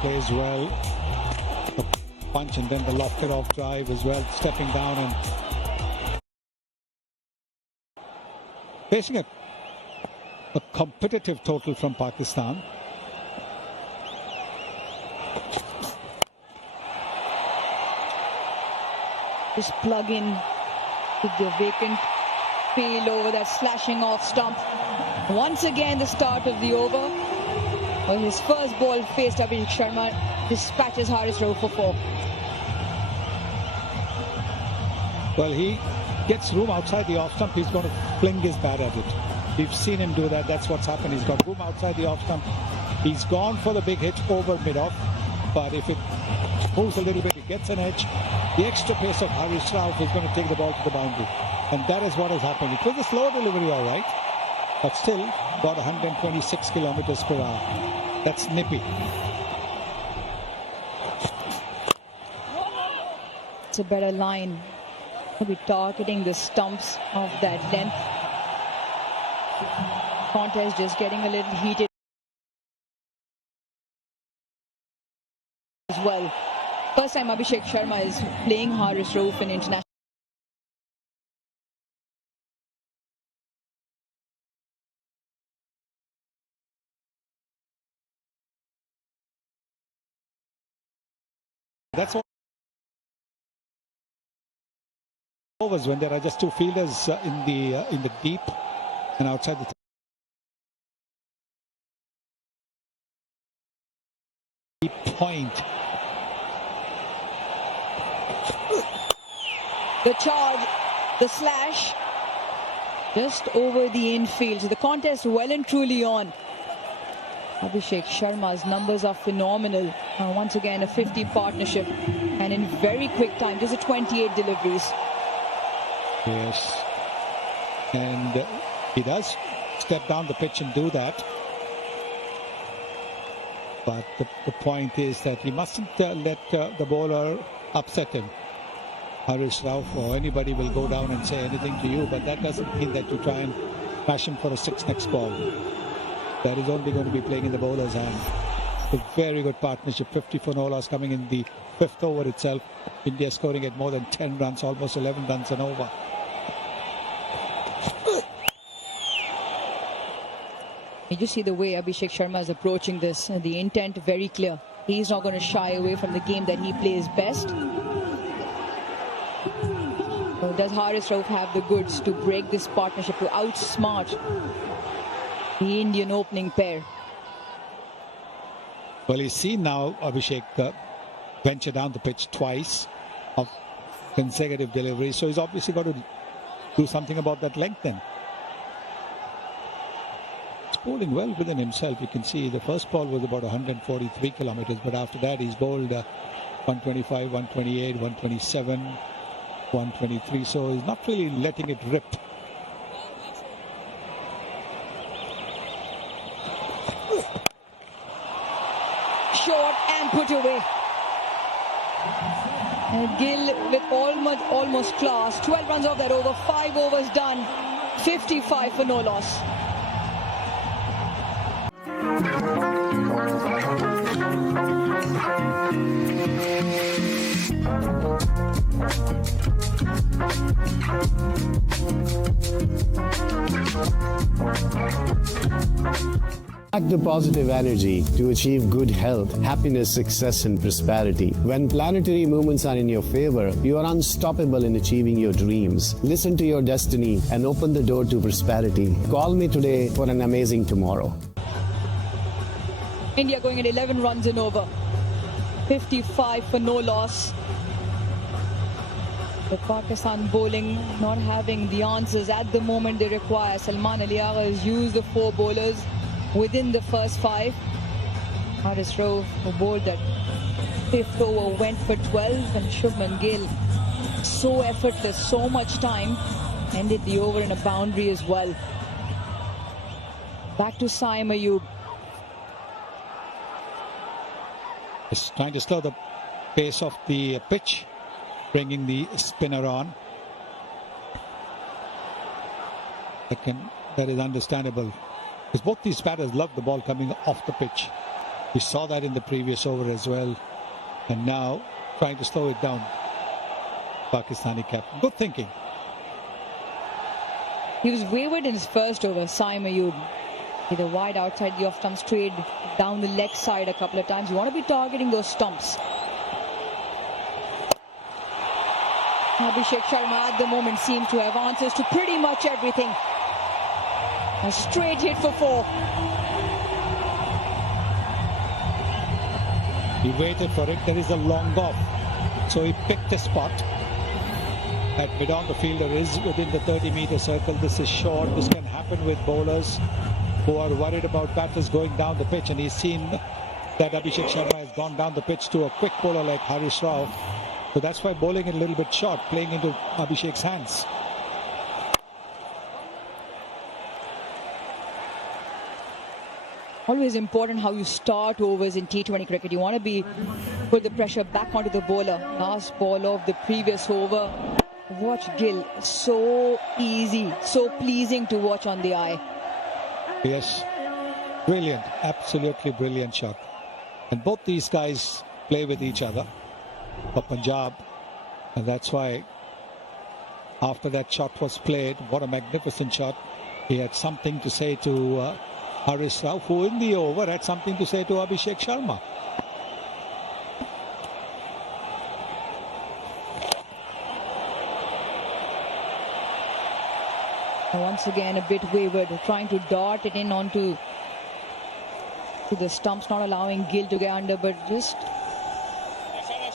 plays well. The punch and then the lofted off drive as well, stepping down and facing a competitive total from Pakistan. Just plug in with the vacant field over that slashing off stump. Once again, the start of the over. Well, his first ball faced Abhishek Sharma, dispatches Haris Rauf for 4. Well, he gets room outside the off stump. He's going to fling his bat at it. We've seen him do that. That's what's happened. He's got room outside the off stump. He's gone for the big hit over mid-off. But if it moves a little bit, it gets an edge. The extra pace of Haris Rauf is going to take the ball to the boundary. And that is what has happened. It was a slow delivery, all right. But still, got 126 kilometers per hour. That's nippy. It's a better line. He'll be targeting the stumps of that length. Contest just getting a little heated as well. First time Abhishek Sharma is playing Haris Rauf in international. That's all overs when there are just two fielders in the deep and outside the deep point. The charge, the slash, just over the infield. So the contest well and truly on. Abhishek Sharma's numbers are phenomenal. Once again, a 50 partnership, and in very quick time, just 28 deliveries. Yes, and he does step down the pitch and do that. But the point is that he mustn't let the bowler upset him. Haris Rauf or anybody will go down and say anything to you, but that doesn't mean that you try and smash him for a 6 next ball. That is only going to be playing in the bowler's hand. A very good partnership, 50 for no loss coming in the 5th over itself. India scoring at more than 10 runs, almost 11 runs and over. You just see the way Abhishek Sharma is approaching this. The intent very clear. He's not going to shy away from the game that he plays best. So does Haris Rauf have the goods to break this partnership, to outsmart the Indian opening pair? Well, he's seen now Abhishek venture down the pitch twice of consecutive deliveries, so he's obviously got to do something about that length then. He's bowling well within himself. You can see the first ball was about 143 kilometers, but after that he's bowled 125, 128, 127, 123, so he's not really letting it rip. Short and put away. And Gill with almost class. 12 runs off that over. 5 overs done. 55 for no loss. Act the positive energy to achieve good health, happiness, success, and prosperity. When planetary movements are in your favor, you are unstoppable in achieving your dreams. Listen to your destiny and open the door to prosperity. Call me today for an amazing tomorrow. India going at 11 runs and over. 55 for no loss. The Pakistan bowling not having the answers at the moment they require. Salman Ali Agha has used the 4 bowlers within the first 5. Haris Rauf, who bowled that 5th over, went for 12, and Shubman Gill, so effortless, so much time, ended the over in a boundary as well. Back to Saim Ayub. Just trying to slow the pace of the pitch, bringing the spinner on. That is understandable, because both these batters love the ball coming off the pitch. We saw that in the previous over as well. And now trying to slow it down. Pakistani captain. Good thinking. He was wayward in his first over, Saim Ayub. Either wide outside the off-stump, straight down the leg side a couple of times. You want to be targeting those stumps. Abhishek Sharma at the moment seems to have answers to pretty much everything. A straight hit for 4. He waited for it. There is a long off. So he picked a spot. At mid-on, the fielder is within the 30-meter circle. This is short. This can happen with bowlers who are worried about batters going down the pitch. And he's seen that Abhishek Sharma has gone down the pitch to a quick bowler like Harish Rao. So that's why bowling it a little bit short, playing into Abhishek's hands. Always important how you start overs in T20 cricket. You want to put the pressure back onto the bowler. Last ball of the previous over. Watch Gill. So easy, so pleasing to watch on the eye. Yes, brilliant, absolutely brilliant shot. And both these guys play with each other for Punjab. And that's why after that shot was played, what a magnificent shot. He had something to say to Harish Rao, who in the over had something to say to Abhishek Sharma. Once again a bit wayward, trying to dart it in onto the stumps, not allowing Gill to get under, but just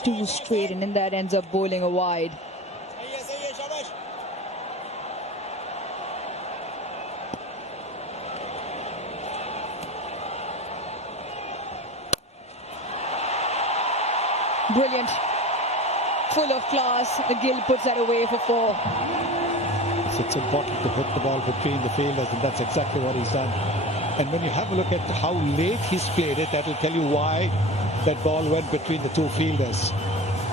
too straight, and then that ends up bowling a wide. Brilliant, full of class. Gill puts that away for 4. It's important to hit the ball between the fielders, and that's exactly what he's done. And when you have a look at how late he's played it, that will tell you why that ball went between the two fielders.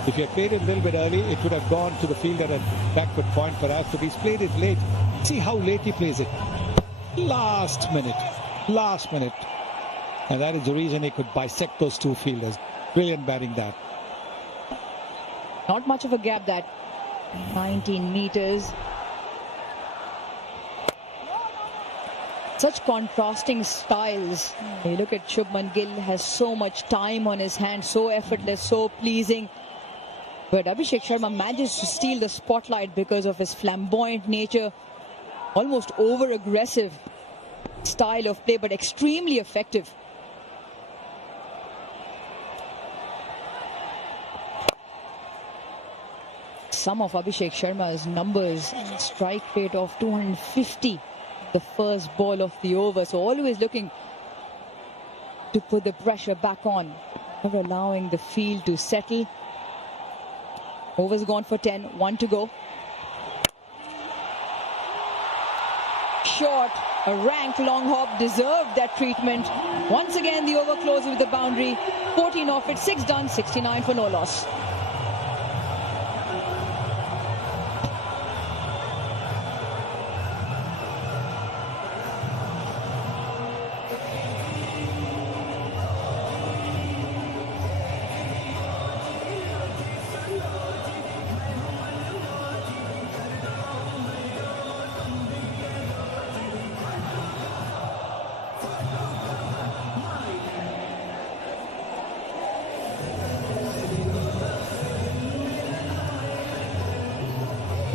If he had played it a little bit early, it would have gone to the fielder at backward point perhaps, but he's played it late. See how late he plays it. Last minute. And that is the reason he could bisect those two fielders. Brilliant batting that. Not much of a gap, that 19 meters. Such contrasting styles. You look at Shubman Gill, has so much time on his hands, so effortless, so pleasing. But Abhishek Sharma manages to steal the spotlight because of his flamboyant nature, almost over-aggressive style of play, but extremely effective. Some of Abhishek Sharma's numbers, strike rate of 250. The first ball of the over, so always looking to put the pressure back on, never allowing the field to settle. Over's gone for 10, 1 to go. Short, a rank long hop, deserved that treatment. Once again the over closes with the boundary. 14 off it, 6 done, 69 for no loss.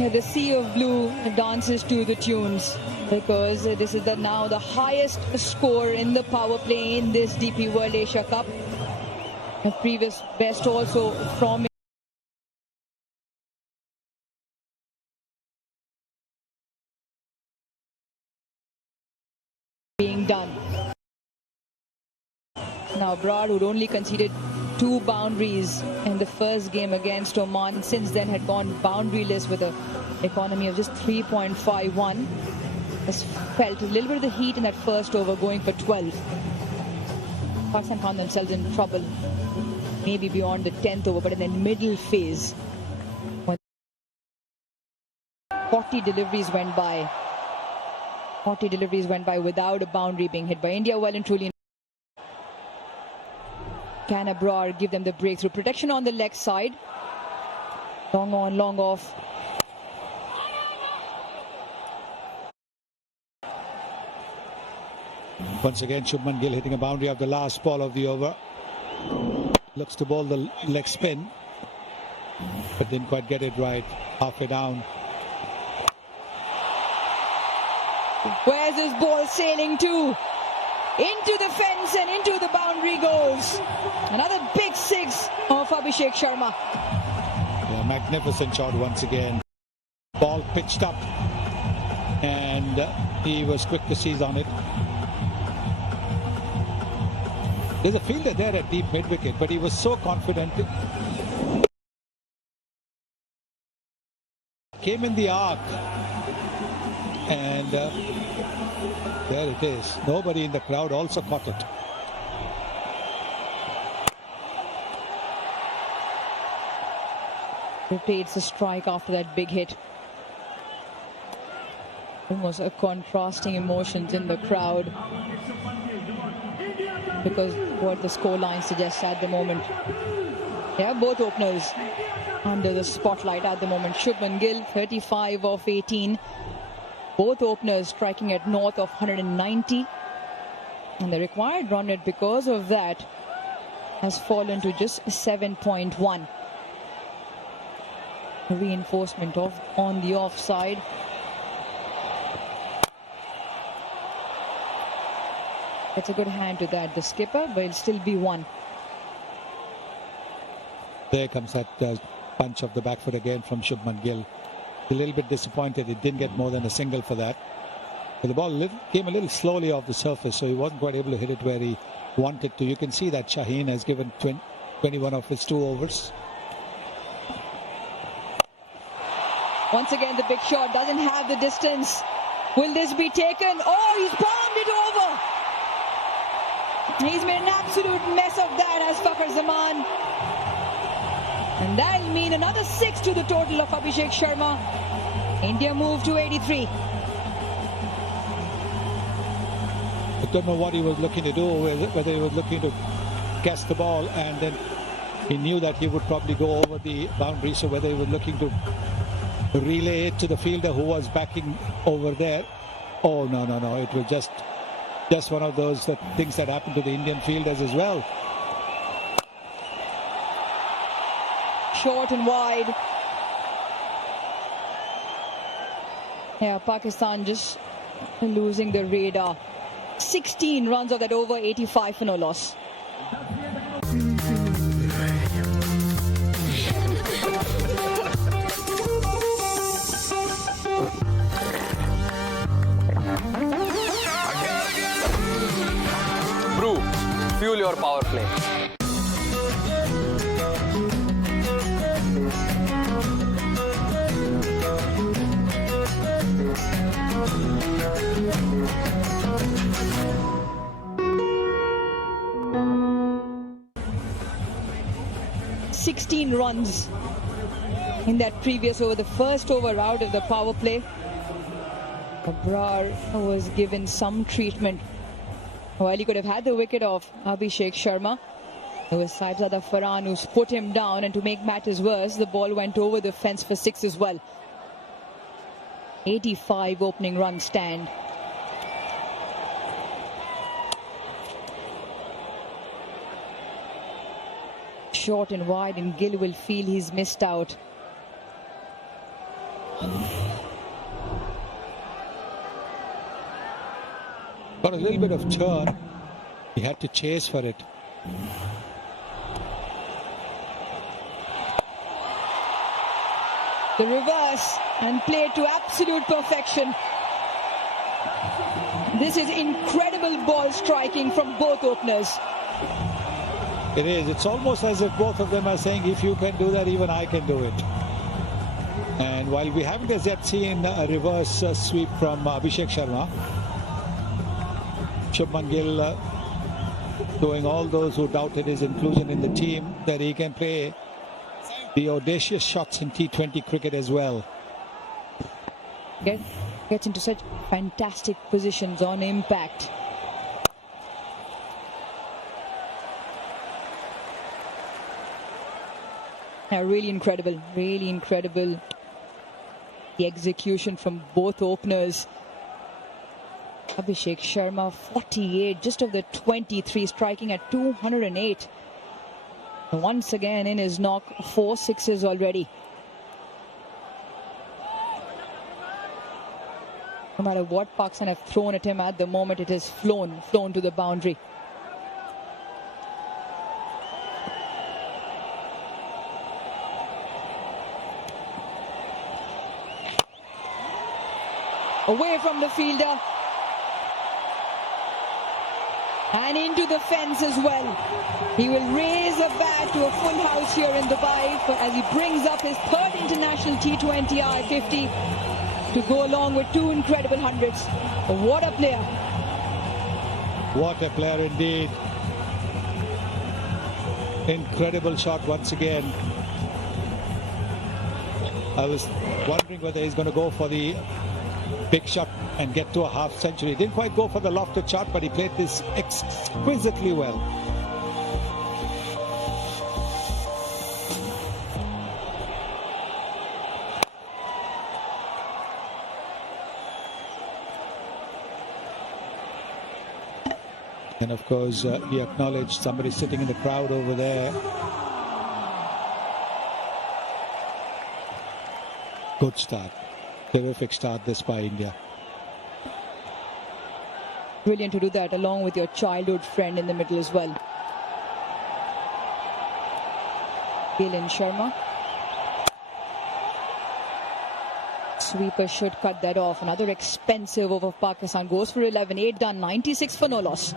The sea of blue dances to the tunes, because this is now the highest score in the power play in this DP World Asia Cup. The previous best also from being done. Now Brad, who'd only conceded 2 boundaries in the first game against Oman, since then had gone boundaryless with an economy of just 3.51. Has felt a little bit of the heat in that first over, going for 12. Pakistan found themselves in trouble, maybe beyond the 10th over, but in the middle phase, when 40 deliveries went by. 40 deliveries went by without a boundary being hit by India. Well and truly can Abrar give them the breakthrough? Protection on the leg side. Long on, long off. Once again, Shubman Gill hitting a boundary of the last ball of the over. Looks to bowl the leg spin, but didn't quite get it right. Halfway down. Where's this ball sailing to? Into the fence and into the boundary goes. Another big six of Abhishek Sharma. Yeah, magnificent shot once again. Ball pitched up and he was quick to seize on it. There's a fielder there at deep mid-wicket, but he was so confident. Came in the arc and there it is. Nobody in the crowd also caught it. Rotates a strike after that big hit. Almost a contrasting emotions in the crowd, because what the scoreline suggests at the moment. Yeah, both openers under the spotlight at the moment. Shubman Gill, 35 of 18. Both openers striking at north of 190. And the required run rate because of that has fallen to just 7.1. Reinforcement on the offside. That's a good hand to that, the skipper, but it'll still be one. There comes that punch of the back foot again from Shubman Gill. A little bit disappointed it didn't get more than a single for that. But the ball came a little slowly off the surface, so he wasn't quite able to hit it where he wanted to. You can see that Shaheen has given 21 of his 2 overs. Once again, the big shot doesn't have the distance. Will this be taken? Oh, he's palmed it over. He's made an absolute mess of that as Fakhar Zaman. And that'll mean another 6 to the total of Abhishek Sharma. India move to 83. I don't know what he was looking to do, whether he was looking to guess the ball and then he knew that he would probably go over the boundary, so whether he was looking to relay it to the fielder who was backing over there. Oh, no. It was just one of those things that happened to the Indian fielders as well. Short and wide. Yeah, Pakistan just losing the radar. 16 runs of that over, 85 for no loss. Brew, fuel your power play. Runs in that previous over, the first over out of the power play. Abrar was given some treatment. While he could have had the wicket of Abhishek Sharma, it was Saibzada Farhan who's put him down, and to make matters worse, the ball went over the fence for 6 as well. 85 opening run stand. Short and wide, and Gill will feel he's missed out. Got a little bit of turn. He had to chase for it. The reverse and played to absolute perfection. This is incredible ball striking from both openers. It is. It's almost as if both of them are saying, if you can do that, even I can do it. And while we haven't as yet seen a reverse sweep from Abhishek Sharma, Shubman Gill showing all those who doubted his inclusion in the team that he can play the audacious shots in T20 cricket as well. Gets into such fantastic positions on impact. Yeah, really incredible. Really incredible. The execution from both openers. Abhishek Sharma, 48, just of the 23, striking at 208. Once again in his knock, 4 sixes already. No matter what Pakistan have thrown at him at the moment, it has flown to the boundary. Away from the fielder. And into the fence as well. He will raise a bat to a full house here in Dubai as he brings up his third international T20 I-50 to go along with 2 incredible hundreds. What a player. What a player indeed. Incredible shot once again. I was wondering whether he's going to go for the big shot and get to a half century. Didn't quite go for the lofted shot, but he played this exquisitely well. And of course, he acknowledged somebody sitting in the crowd over there. Good start. Terrific start this by India. Brilliant to do that along with your childhood friend in the middle as well. Gilin Sharma. Sweeper should cut that off. Another expensive over Pakistan. Goes for 11. 8 done. 96 for no loss.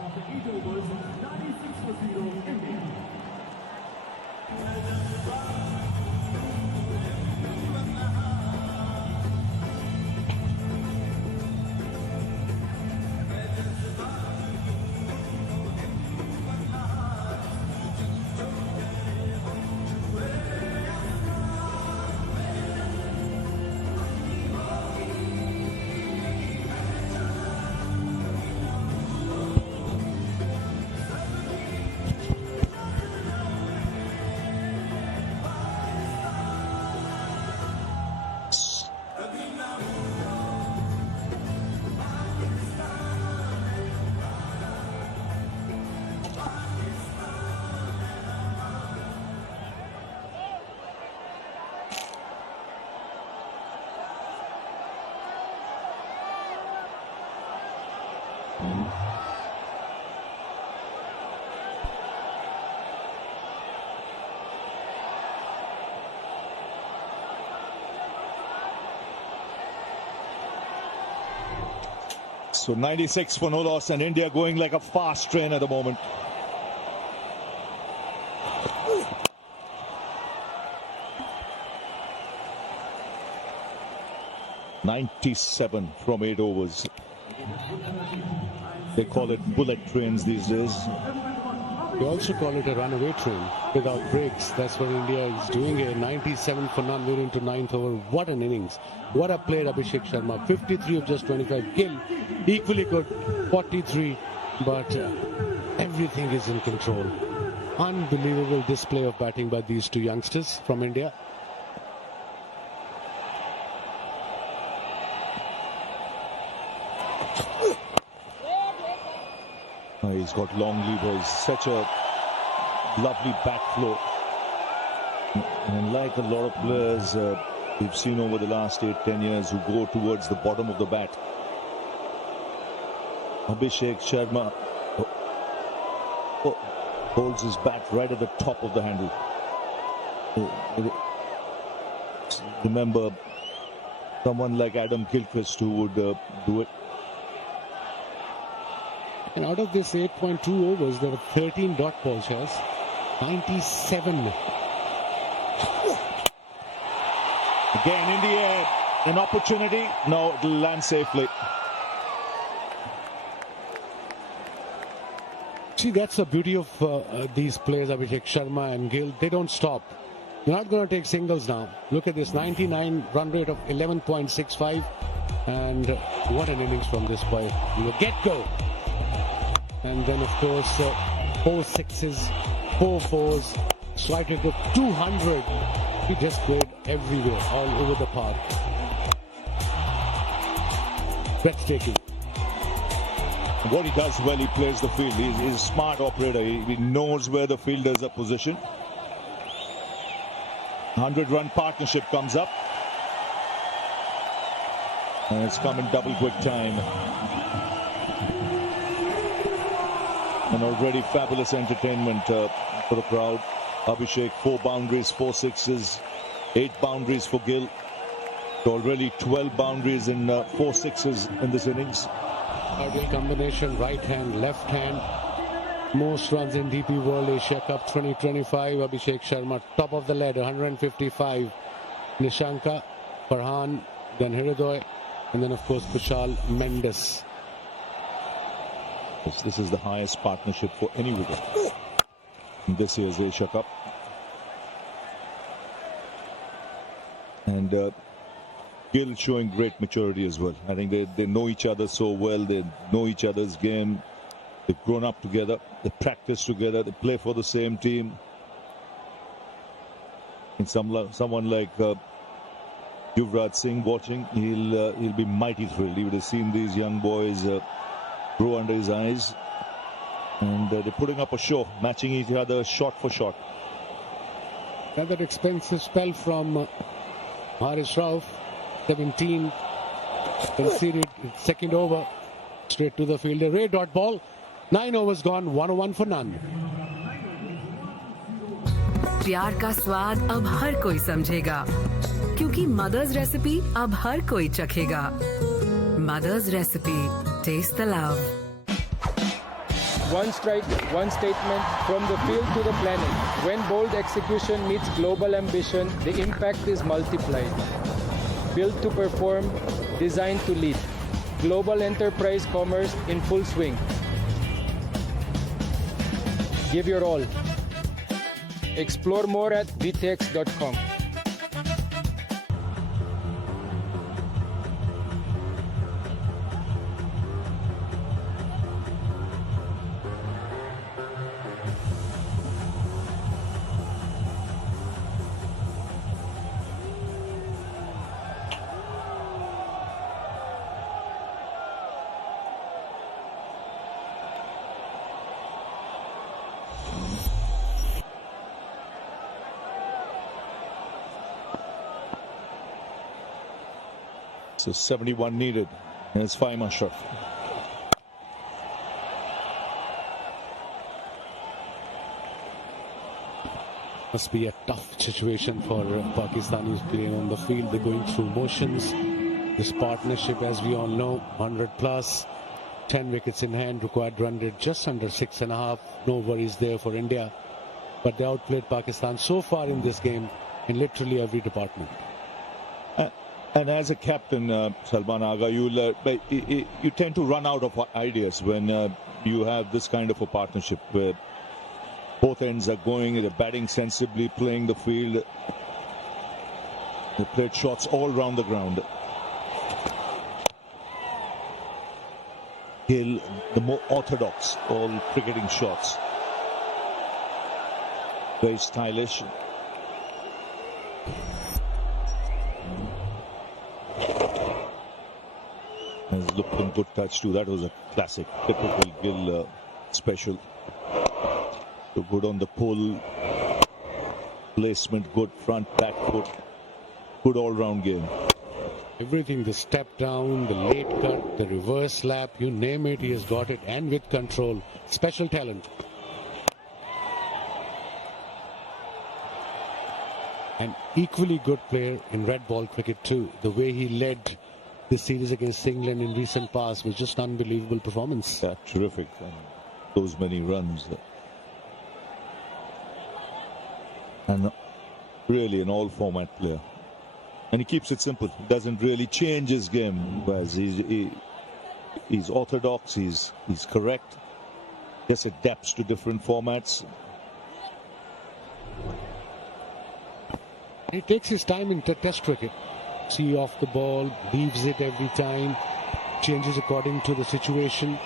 So 96 for no loss, and India going like a fast train at the moment. "97 from 8 overs. They call it bullet trains these days. They also call it a runaway train without breaks. That's what India is doing here. 97 for none. We're into 9th over. What an innings. What a player, Abhishek Sharma. 53 of just 25. Gill, equally good. 43. But everything is in control. Unbelievable display of batting by these two youngsters from India. He's got long levers, such a lovely back flow. And like a lot of players we've seen over the last 8-10 years who go towards the bottom of the bat, Abhishek Sharma holds his bat right at the top of the handle. Remember someone like Adam Gilchrist who would do it. And out of this 8.2 overs, there were 13 dot ball shots. 97. Again in the air, an opportunity. No, it'll land safely. See, that's the beauty of these players, Abhishek Sharma and Gill. They don't stop. You're not going to take singles now. Look at this, 99 run rate of 11.65. And what an innings from this boy. Get-go. And then, of course, 4 sixes, 4 fours. strike rate of 200. He just played everywhere, all over the park. Breathtaking. What he does well, he plays the field. He's a smart operator. He knows where the fielders are positioned. 100-run partnership comes up. And it's come in double quick time. And already fabulous entertainment for the crowd. Abhishek, 4 boundaries, 4 sixes, 8 boundaries for Gill. So already 12 boundaries and 4 sixes in this innings. Ideal combination, right hand, left hand. Most runs in DP World Asia Cup 2025. Abhishek Sharma, top of the ladder, 155. Nishanka, Farhan, then Hridoy, and then of course Kushal Mendes. This is the highest partnership for any wicket in this year's Asia Cup. And Gill showing great maturity as well. I think they know each other so well. They know each other's game. They've grown up together. They practice together. They play for the same team. And someone like Yuvraj Singh watching, he'll be mighty thrilled. He would have seen these young boys grow under his eyes. And they're putting up a show, matching each other shot for shot. Another expensive spell from Haris Rauf. 17 conceded second over, straight to the fielder. Ray dot ball, 9 overs gone, 101 for none. प्यार का स्वाद अब हर कोई समझेगा, क्योंकि mother's recipe अब हर कोई चखेगा. Mother's recipe, taste the love. One strike, one statement, from the field to the planet. When bold execution meets global ambition, the impact is multiplied. Built to perform, designed to lead. Global enterprise commerce in full swing. Give your all. Explore more at vtx.com. So 71 needed. And it's Fahim Ashraf. Must be a tough situation for Pakistanis playing on the field. They're going through motions. This partnership, as we all know, 100 plus, 10 wickets in hand, required run rate just under 6.5. No worries there for India. But they outplayed Pakistan so far in this game in literally every department. And as a captain, Salman Agha, you tend to run out of ideas when you have this kind of a partnership where both ends are going, they're batting sensibly, playing the field. They played shots all around the ground. Gill, the more orthodox, all cricketing shots. Very stylish. Has looked in good touch too. That was a classic, typical Gill special. So good on the pull, placement good, front, back foot, good all-round game. Everything, the step down, the late cut, the reverse slap, you name it, he has got it, and with control. Special talent. An equally good player in red ball cricket too. The way he led this series against England in recent past was just unbelievable performance. Yeah, terrific. Those many runs. And really an all-format player. And he keeps it simple. He doesn't really change his game. Whereas he's orthodox, he's correct. Just adapts to different formats. He takes his time in test cricket. See off the ball, leaves it every time, changes according to the situation.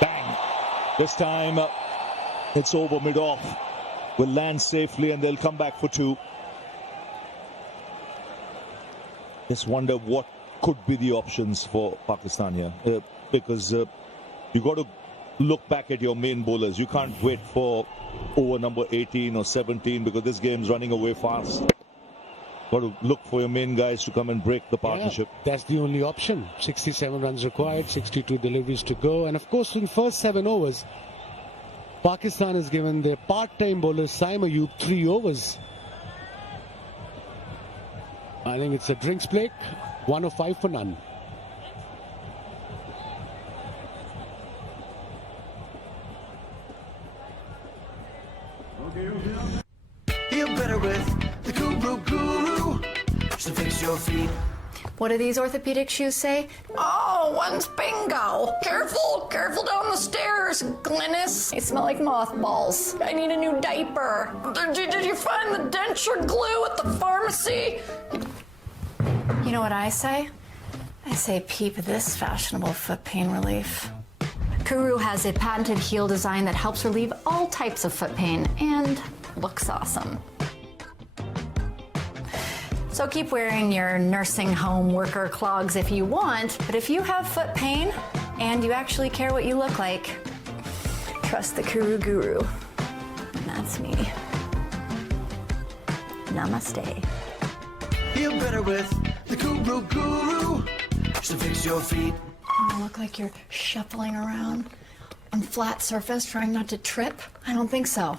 Bang! This time It's over mid-off. Will land safely and they'll come back for two. Just wonder what could be the options for Pakistan here. Because you got to look back at your main bowlers. You can't wait for over number 18 or 17 because this game's running away fast. Got to look for your main guys to come and break the partnership. Yeah, that's the only option. 67 runs required, 62 deliveries to go. And of course, in the first 7 overs, Pakistan has given their part-time bowler Saim Ayub 3 overs. I think it's a drinks break, 105 for none. Feel better with the Guru. So fix your feet. What do these orthopedic shoes say? Oh, one's bingo. Careful down the stairs, Glynis. They smell like mothballs. I need a new diaper. Did you find the denture glue at the pharmacy? You know what I say? I say peep this fashionable foot pain relief. Kuru has a patented heel design that helps relieve all types of foot pain and looks awesome. So keep wearing your nursing home worker clogs if you want, but if you have foot pain and you actually care what you look like, trust the Kuru Guru. And that's me. Namaste. Feel better with the Guru. So fix your feet. You look like you're shuffling around on flat surface trying not to trip. I don't think so.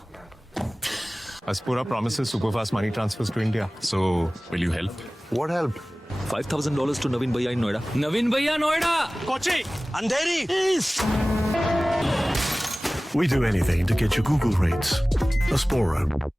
Aspura promises superfast money transfers to India. So, will you help? What help? $5,000 to Naveen Bhaiya in Noida. Naveen Bhaiya, Noida! Kochi! Andheri! East! We do anything to get you Google rates. Aspura.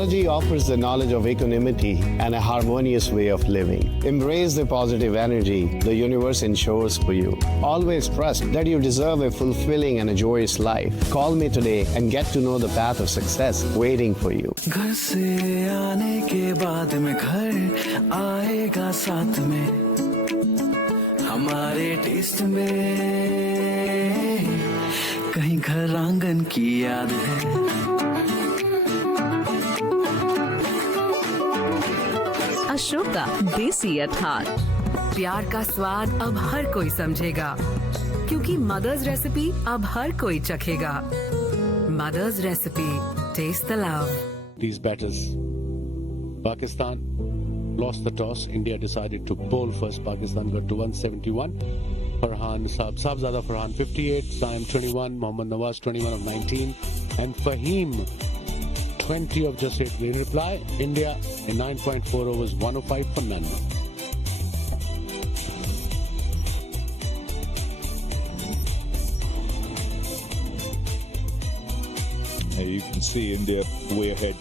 Technology offers the knowledge of equanimity and a harmonious way of living. Embrace the positive energy the universe ensures for you. Always trust that you deserve a fulfilling and a joyous life. Call me today and get to know the path of success waiting for you. घर से आने के बाद में घर आएगा साथ में हमारे टेस्ट में कहीं घर आंगन की याद है अशोका देसी अर्थात प्यार का स्वाद अब हर कोई समझेगा क्योंकि मदर्स रेसिपी अब हर कोई चखेगा mother's recipe taste the love These batters, Pakistan lost the toss. India decided to bowl first. Pakistan got to 171. Sahibzada Farhan 58, Saim 21, Mohammad Nawaz 21 of 19, and Fahim 20 of just 8. In reply, India in 9.4 overs, 105 for none. You can see India way ahead.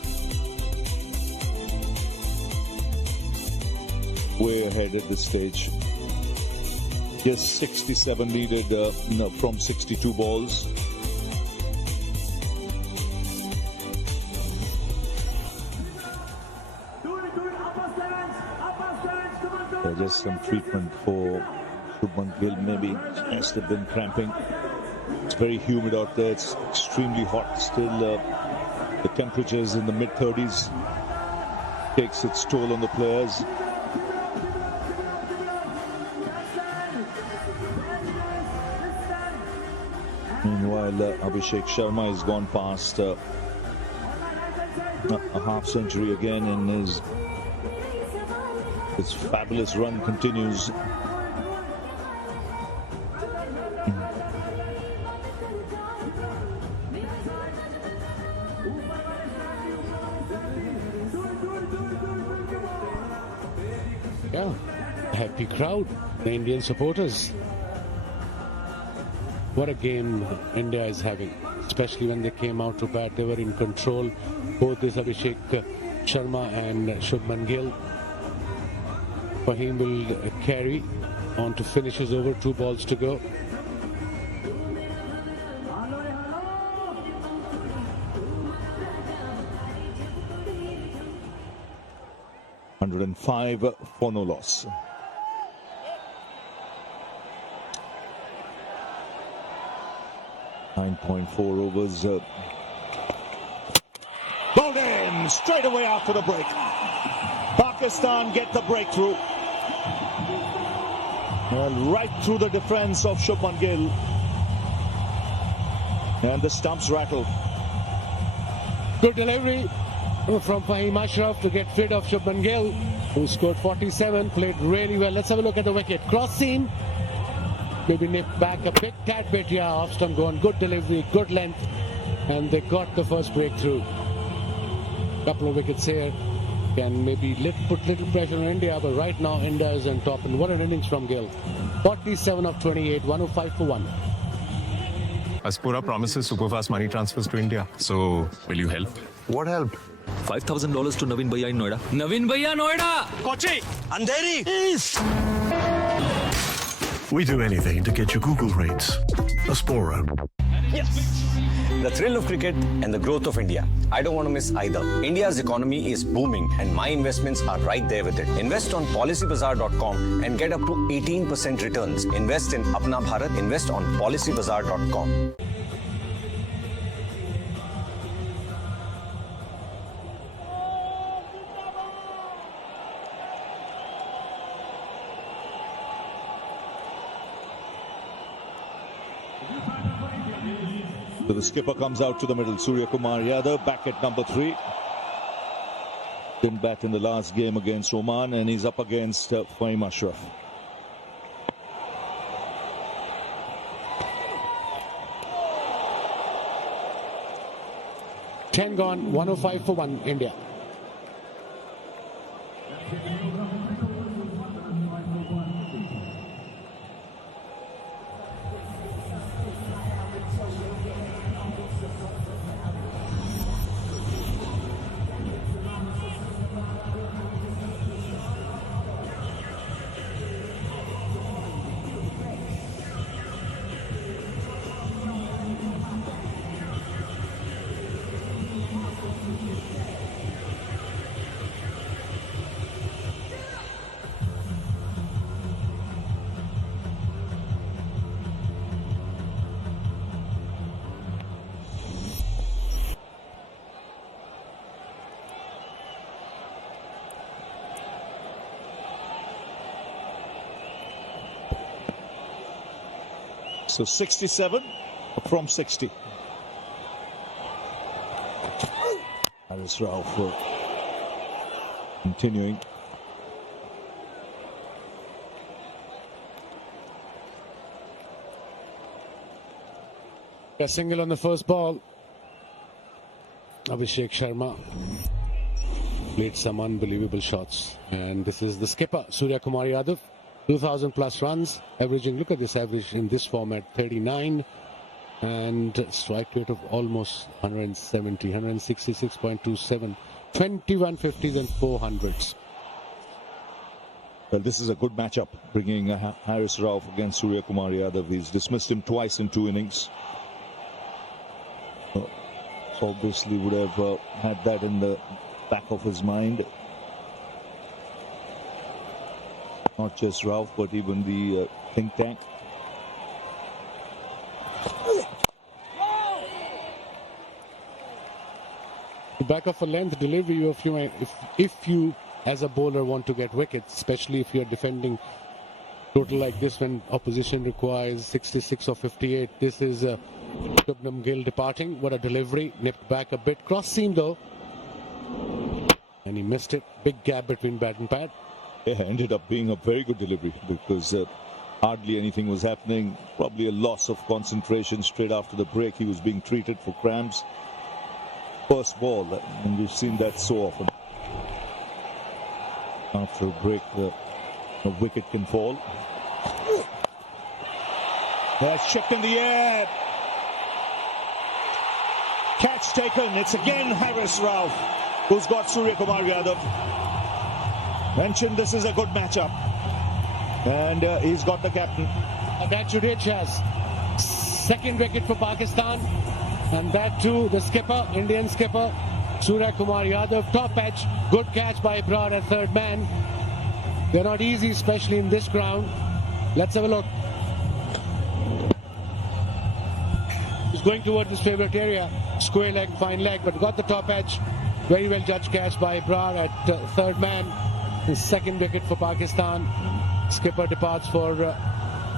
Way ahead at this stage. Just 67 needed from 62 balls. Just some treatment for Shubman Gill. Maybe must have been cramping. It's very humid out there. It's extremely hot. Still, the temperatures in the mid-30s takes its toll on the players. Meanwhile, Abhishek Sharma has gone past a half century again, and his fabulous run continues. Yeah, happy crowd, the Indian supporters. What a game India is having. especially when they came out to bat. They were in control. Both this Abhishek Sharma and Shubman Gill. Fahim will carry on to finishes over. 2 balls to go. $105 for no loss. .4 overs. Bowled in straight away after the break. Pakistan get the breakthrough. Well, right through the defense of Shubman Gill. And the stumps rattle. Good delivery from Fahim Ashraf to get rid of Shubman Gill, who scored 47, played really well. Let's have a look at the wicket. Cross seam. Maybe nipped back a bit, tad bit, yeah, off stump going. Good delivery, good length, and they got the first breakthrough. Couple of wickets here can maybe put little pressure on India, but right now India is on top. And what an innings from Gill. 47 of 28, 105 for 1. Aspura promises super fast money transfers to India. So, will you help? What help? $5,000 to Naveen Bhaiya in Noida. Naveen Bhaiya, Noida. Kochi, Andheri. East. We do anything to get you Google rates. Aspora. Yes. The thrill of cricket and the growth of India. I don't want to miss either. India's economy is booming and my investments are right there with it. Invest on PolicyBazaar.com and get up to 18% returns. Invest in Apna Bharat. Invest on PolicyBazaar.com. So the skipper comes out to the middle. Surya Kumar Yadav back at number 3. Didn't bat in the last game against Oman, and he's up against Fahim Ashraf. Ten gone, 105 for 1, India. So 67 from 60. Haris Rauf continuing. A single on the first ball. Abhishek Sharma played some unbelievable shots. And this is the skipper, Surya Kumar Yadav. 2,000 plus runs, averaging, look at this average in this format, 39, and strike rate of almost 170, 166.27, 21 50s and 400s. Well, this is a good matchup, bringing Haris Rauf against Surya Kumar Yadav. He's dismissed him twice in 2 innings. So obviously would have had that in the back of his mind. Not just Rauf, but even the think tank. Back of a length delivery, if you as a bowler want to get wickets, especially if you're defending total like this when opposition requires 66 or 58. This is Shubman Gill departing. What a delivery, nipped back a bit, cross seam though, and he missed it. Big gap between bat and pad. Yeah, ended up being a very good delivery because hardly anything was happening. Probably a loss of concentration straight after the break. He was being treated for cramps. First ball, and we've seen that so often. After a break, a wicket can fall. That's chipped in the air. catch taken. It's again Haris Rauf who's got Surya Kumar Yadav. Mentioned this is a good matchup. And he's got the captain. That Judeja has second wicket for Pakistan. And that too, the skipper, Indian skipper, Surya Kumar Yadav. Top edge, good catch by Abrar at third man. They're not easy, especially in this ground. Let's have a look. He's going towards his favourite area. Square leg, fine leg, but got the top edge. Very well judged catch by Abrar at third man. His second wicket for Pakistan. Skipper departs for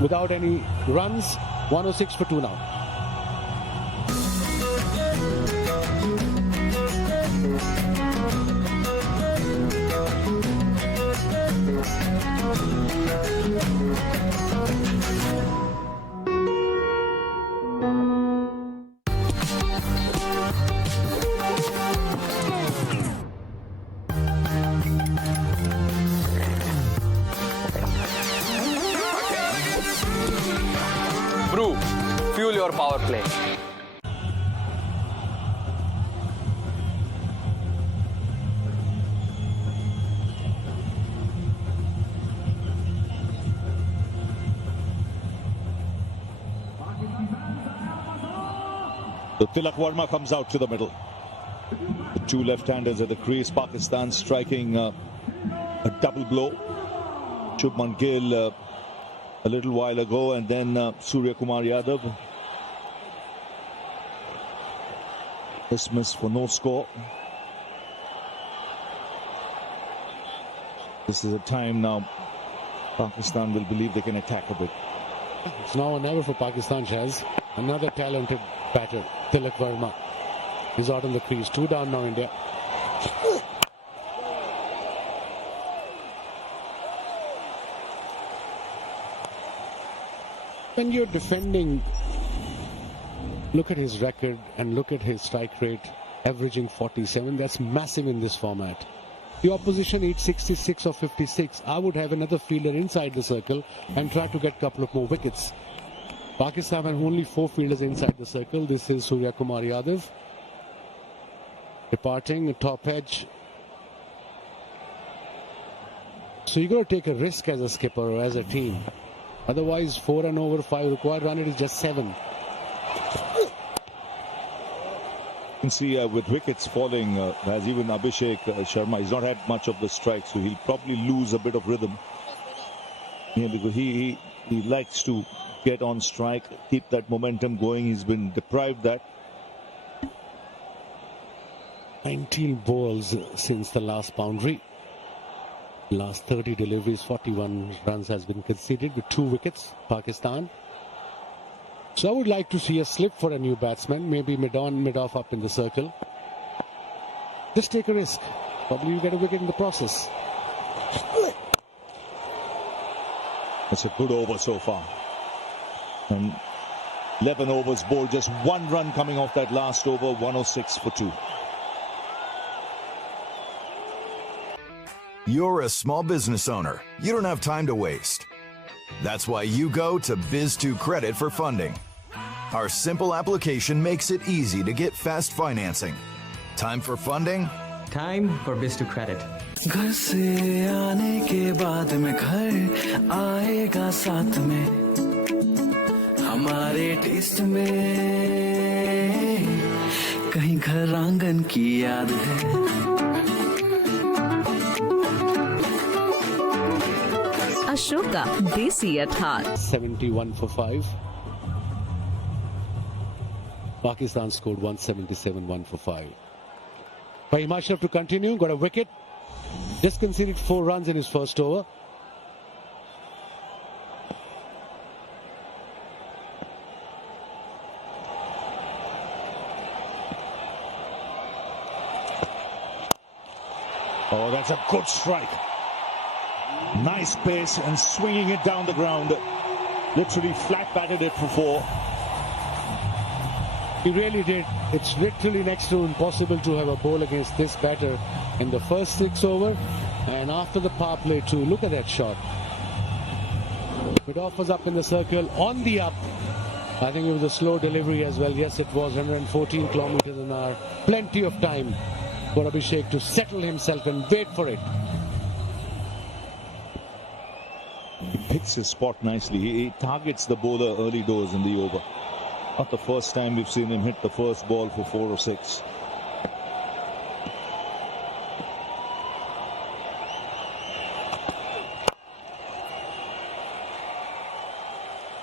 without any runs. 106 for 2 now. Brew, fuel your power play. So Tilak Verma comes out to the middle. The two left-handers at the crease. Pakistan striking a double blow. Shubman Gill a little while ago, and then Surya Kumar Yadav. Dismiss for no score. This is a time now Pakistan will believe they can attack a bit. It's now or never for Pakistan, Shaz. Another talented batter, Tilak Verma. He's out on the crease. 2 down now, India. When you're defending, look at his record and look at his strike rate, averaging 47. That's massive in this format. The opposition needs 66 or 56. I would have another fielder inside the circle and try to get a couple of more wickets. Pakistan have only 4 fielders inside the circle. This is Surya Kumar Yadav. Departing, top edge. So you got to take a risk as a skipper or as a team. Otherwise, 4 and over 5 required run, it is just 7. You can see with wickets falling, as even Abhishek Sharma, he's not had much of the strike, so he'll probably lose a bit of rhythm. Yeah, because he likes to get on strike, keep that momentum going. He's been deprived that. 19 balls since the last boundary. Last 30 deliveries, 41 runs has been conceded with 2 wickets, Pakistan. So I would like to see a slip for a new batsman, maybe mid-on, mid-off up in the circle. Just take a risk. Probably you get a wicket in the process. It's a good over so far. And 11 overs bowled, just 1 run coming off that last over, 106 for 2. You're a small business owner. You don't have time to waste. That's why you go to Biz2 Credit for funding. Our simple application makes it easy to get fast financing. Time for funding? Time for Biz2 Credit. घर से आने के बाद में घर आएगा साथ में हमारे टेस्ट में कहीं घर आंगन की याद है Ashoka Desi at heart. 71 for 5. Pakistan scored 177, 1 for 5. Fahim Ashraf to continue, got a wicket. Just conceded 4 runs in his first over. Oh, that's a good strike. Nice pace and swinging it down the ground. Literally flat batted it for 4. He really did. It's literally next to impossible to have a ball against this batter in the first 6 over and after the power play too. Look at that shot. Mid-off was up in the circle, on the up. I think it was a slow delivery as well. Yes, it was 114 kilometers an hour. Plenty of time for Abhishek to settle himself and wait for it. He picks his spot nicely. He targets the bowler early doors in the over. Not the first time we've seen him hit the first ball for 4 or 6.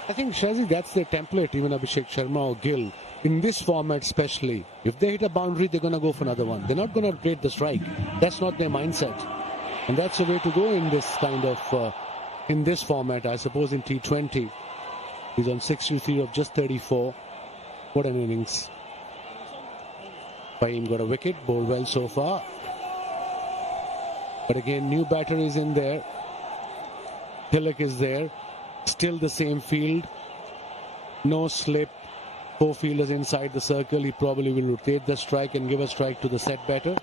I think, Shazi, that's their template, even Abhishek Sharma or Gill. In this format especially, if they hit a boundary, they're going to go for another one. They're not going to create the strike. That's not their mindset. And that's the way to go in this kind of, in this format, I suppose, in T20. He's on 63 of just 34. What an innings. Fahim got a wicket, bowled well so far. But again, new batter is in there. Tilak is there. Still the same field. No slip. 4 fielders inside the circle. He probably will rotate the strike and give a strike to the set batter.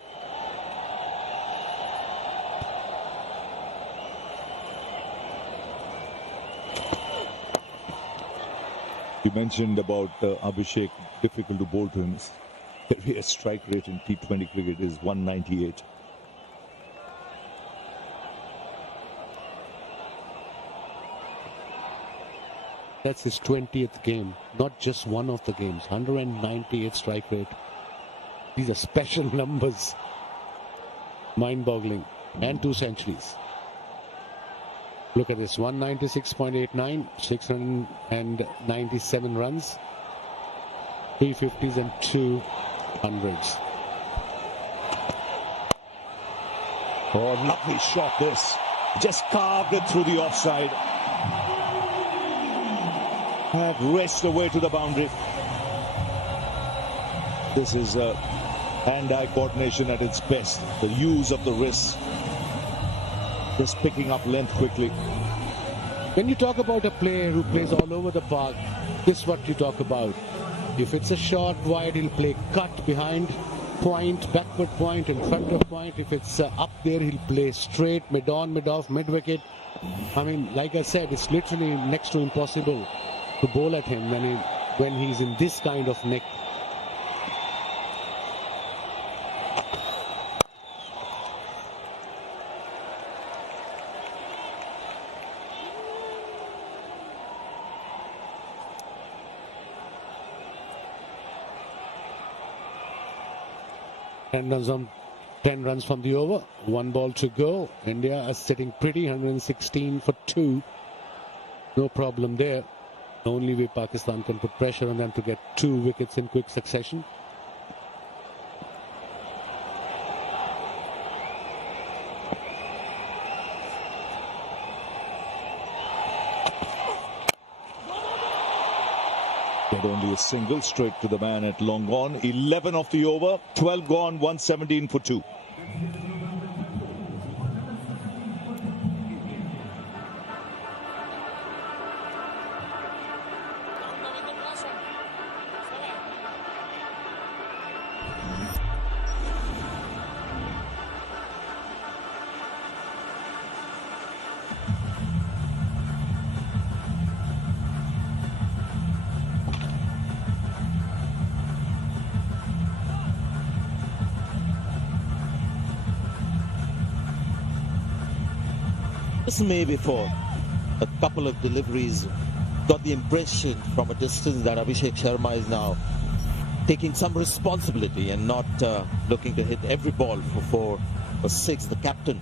You mentioned about Abhishek, difficult to bowl to him. Career strike rate in T20 cricket is 198. That's his 20th game, not just one of the games. 198 strike rate. These are special numbers. Mind-boggling. And 2 centuries. Look at this, 196.89, 697 runs, 350s and 200s. Oh, lovely shot this. Just carved it through the offside. And raced away to the boundary. This is hand-eye coordination at its best. The use of the wrist. Just picking up length quickly. When you talk about a player who plays all over the park, this is what you talk about. If it's a short wide, he'll play cut behind point, backward point, and front of point. If it's up there, he'll play straight, mid-on, mid-off, mid-wicket. I mean, like I said, it's literally next to impossible to bowl at him when he's in this kind of nick. On 10 runs from the over, 1 ball to go. India is sitting pretty, 116 for 2. No problem there. The only way Pakistan can put pressure on them to get 2 wickets in quick succession. Get only a single straight to the man at long on. 11 off the over, 12 gone, 117 for 2. This may be for a couple of deliveries. Got the impression from a distance that Abhishek Sharma is now taking some responsibility and not looking to hit every ball for 4 or 6. The captain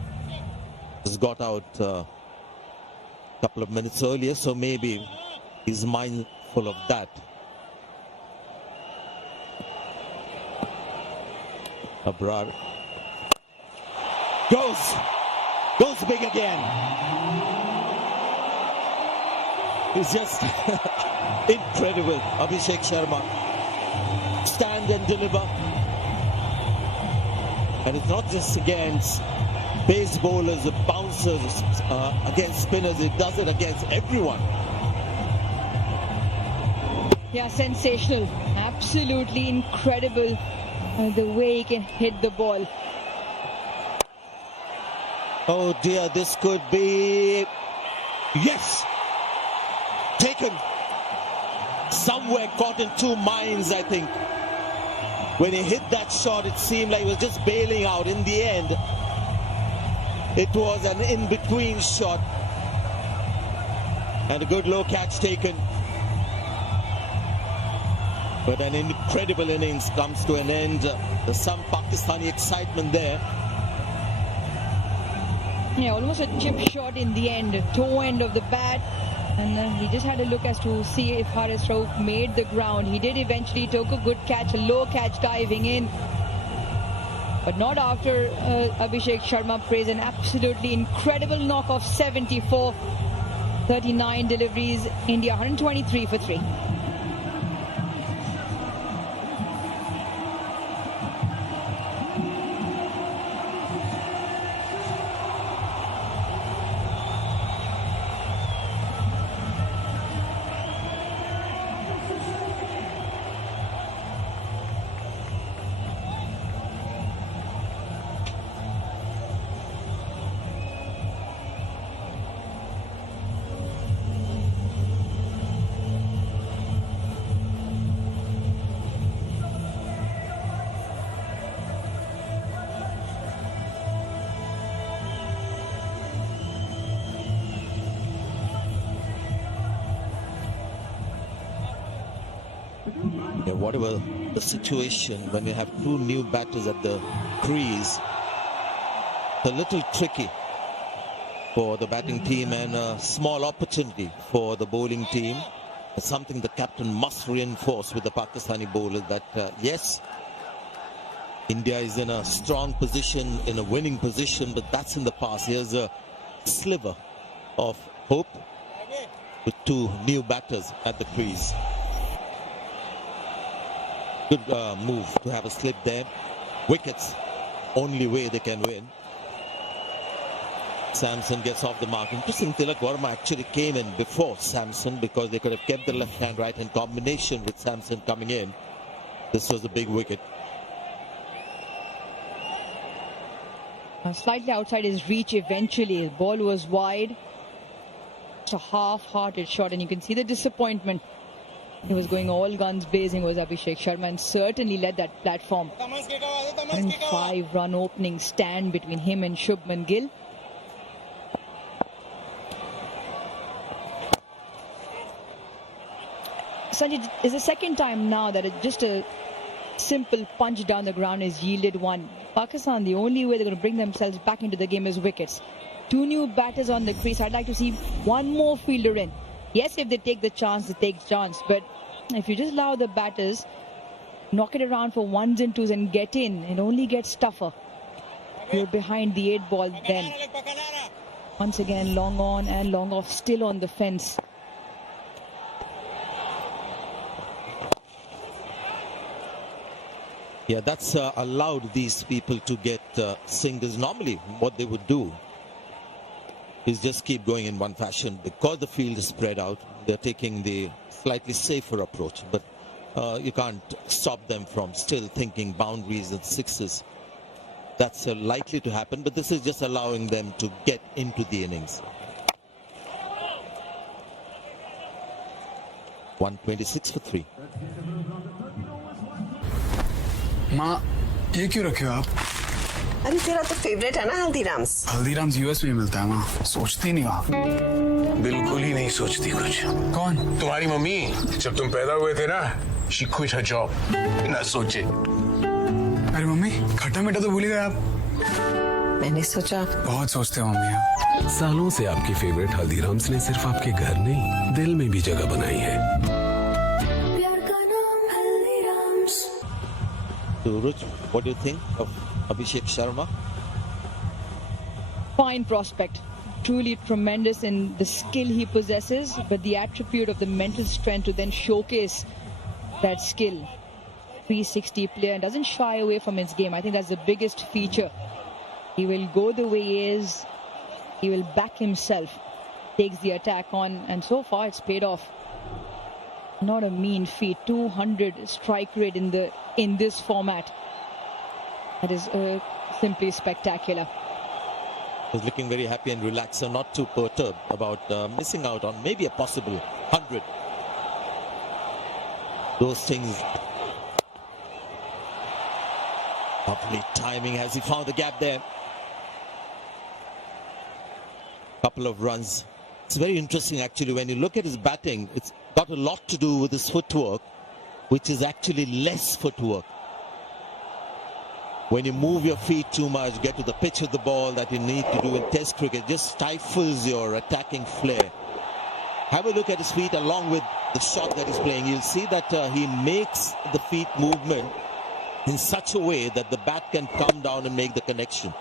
has got out a couple of minutes earlier, so maybe he's mindful of that. Abrar goes big again. It's just incredible. Abhishek Sharma stand and deliver, and it's not just against pace bowlers, bouncers, against spinners. It does it against everyone. Yeah, sensational. Absolutely incredible the way he can hit the ball. Oh dear, this could be... Yes! somewhere caught in two minds, I think. When he hit that shot, it seemed like he was just bailing out. In the end, it was an in-between shot. And a good low catch taken. But an incredible innings comes to an end. There's some Pakistani excitement there. Yeah, almost a chip shot in the end, toe end of the bat. And he just had a look as to see if Haris Rauf made the ground. He did eventually, took a good catch, a low catch diving in. But not after Abhishek Sharma plays an absolutely incredible knock of 74. 39 deliveries, India 123 for 3. Yeah, whatever the situation, when you have two new batters at the crease, it's a little tricky for the batting team and a small opportunity for the bowling team. It's something the captain must reinforce with the Pakistani bowlers, that yes, India is in a strong position, in a winning position, but that's in the past. Here's a sliver of hope with two new batters at the crease. Good move to have a slip there. Wickets, only way they can win. Samson gets off the mark. Interesting, Tilak Verma actually came in before Samson, because they could have kept the left hand right hand combination with Samson coming in. This was a big wicket. Slightly outside his reach eventually. The ball was wide. It's a half-hearted shot, and you can see the disappointment. He was going all guns blazing, was Abhishek Sharma, and certainly led that platform. 5-run opening stand between him and Shubman Gill. Sanjay, it's the second time now that just a simple punch down the ground has yielded one. Pakistan, the only way they're going to bring themselves back into the game is wickets. Two new batters on the crease. I'd like to see one more fielder in. Yes, if they take the chance, they take the chance. But if you just allow the batters, knock it around for ones and twos and get in, it only gets tougher. You're behind the 8 ball then. Once again, long on and long off, still on the fence. Yeah, that's allowed these people to get singles. Normally, what they would do is just keep going in one fashion. Because the field is spread out, they're taking the slightly safer approach. But you can't stop them from still thinking boundaries and sixes. That's likely to happen, but this is just allowing them to get into the innings. 126 for 3. माँ, ये क्यों रखे हो आप? अरे तेरा तो favourite है ना हल्दीराम्स। हल्दीराम्स यूएस में मिलता है माँ। सोचती नहीं हो आप? बिल्कुल ही नहीं सोचती कुछ। कौन? तुम्हारी मम्मी। जब तुम पैदा हुए थे ना, she quit her job। ना सोचे। अरे मम्मी, खट्टा मीठा तो भूल गए आप। मैंने सोचा। बहुत सोचते हो मम्मी आप। सालों से आपकी फेवरेट हल्दीराम्स ने सिर्फ आपके घर नहीं, दिल में भी जगह बनाई है। So, Ruch, what do you think of Abhishek Sharma? Fine prospect. Truly tremendous in the skill he possesses, but the attribute of the mental strength to then showcase that skill. 360 player and doesn't shy away from his game. I think that's the biggest feature. He will go the way he is. He will back himself. Takes the attack on, and so far it's paid off. Not a mean feat. 200 strike rate in this format. That is simply spectacular. He's looking very happy and relaxed, so not too perturbed about missing out on maybe a possible 100. those things. Lovely timing as he found the gap there. Couple of runs. It's very interesting actually when you look at his batting. It's got a lot to do with his footwork, which is actually less footwork. When you move your feet too much, get to the pitch of the ball that you need to do in Test cricket, just stifles your attacking flair. Have a look at his feet along with the shot that he's playing. You'll see that he makes the feet movement in such a way that the bat can come down and make the connection.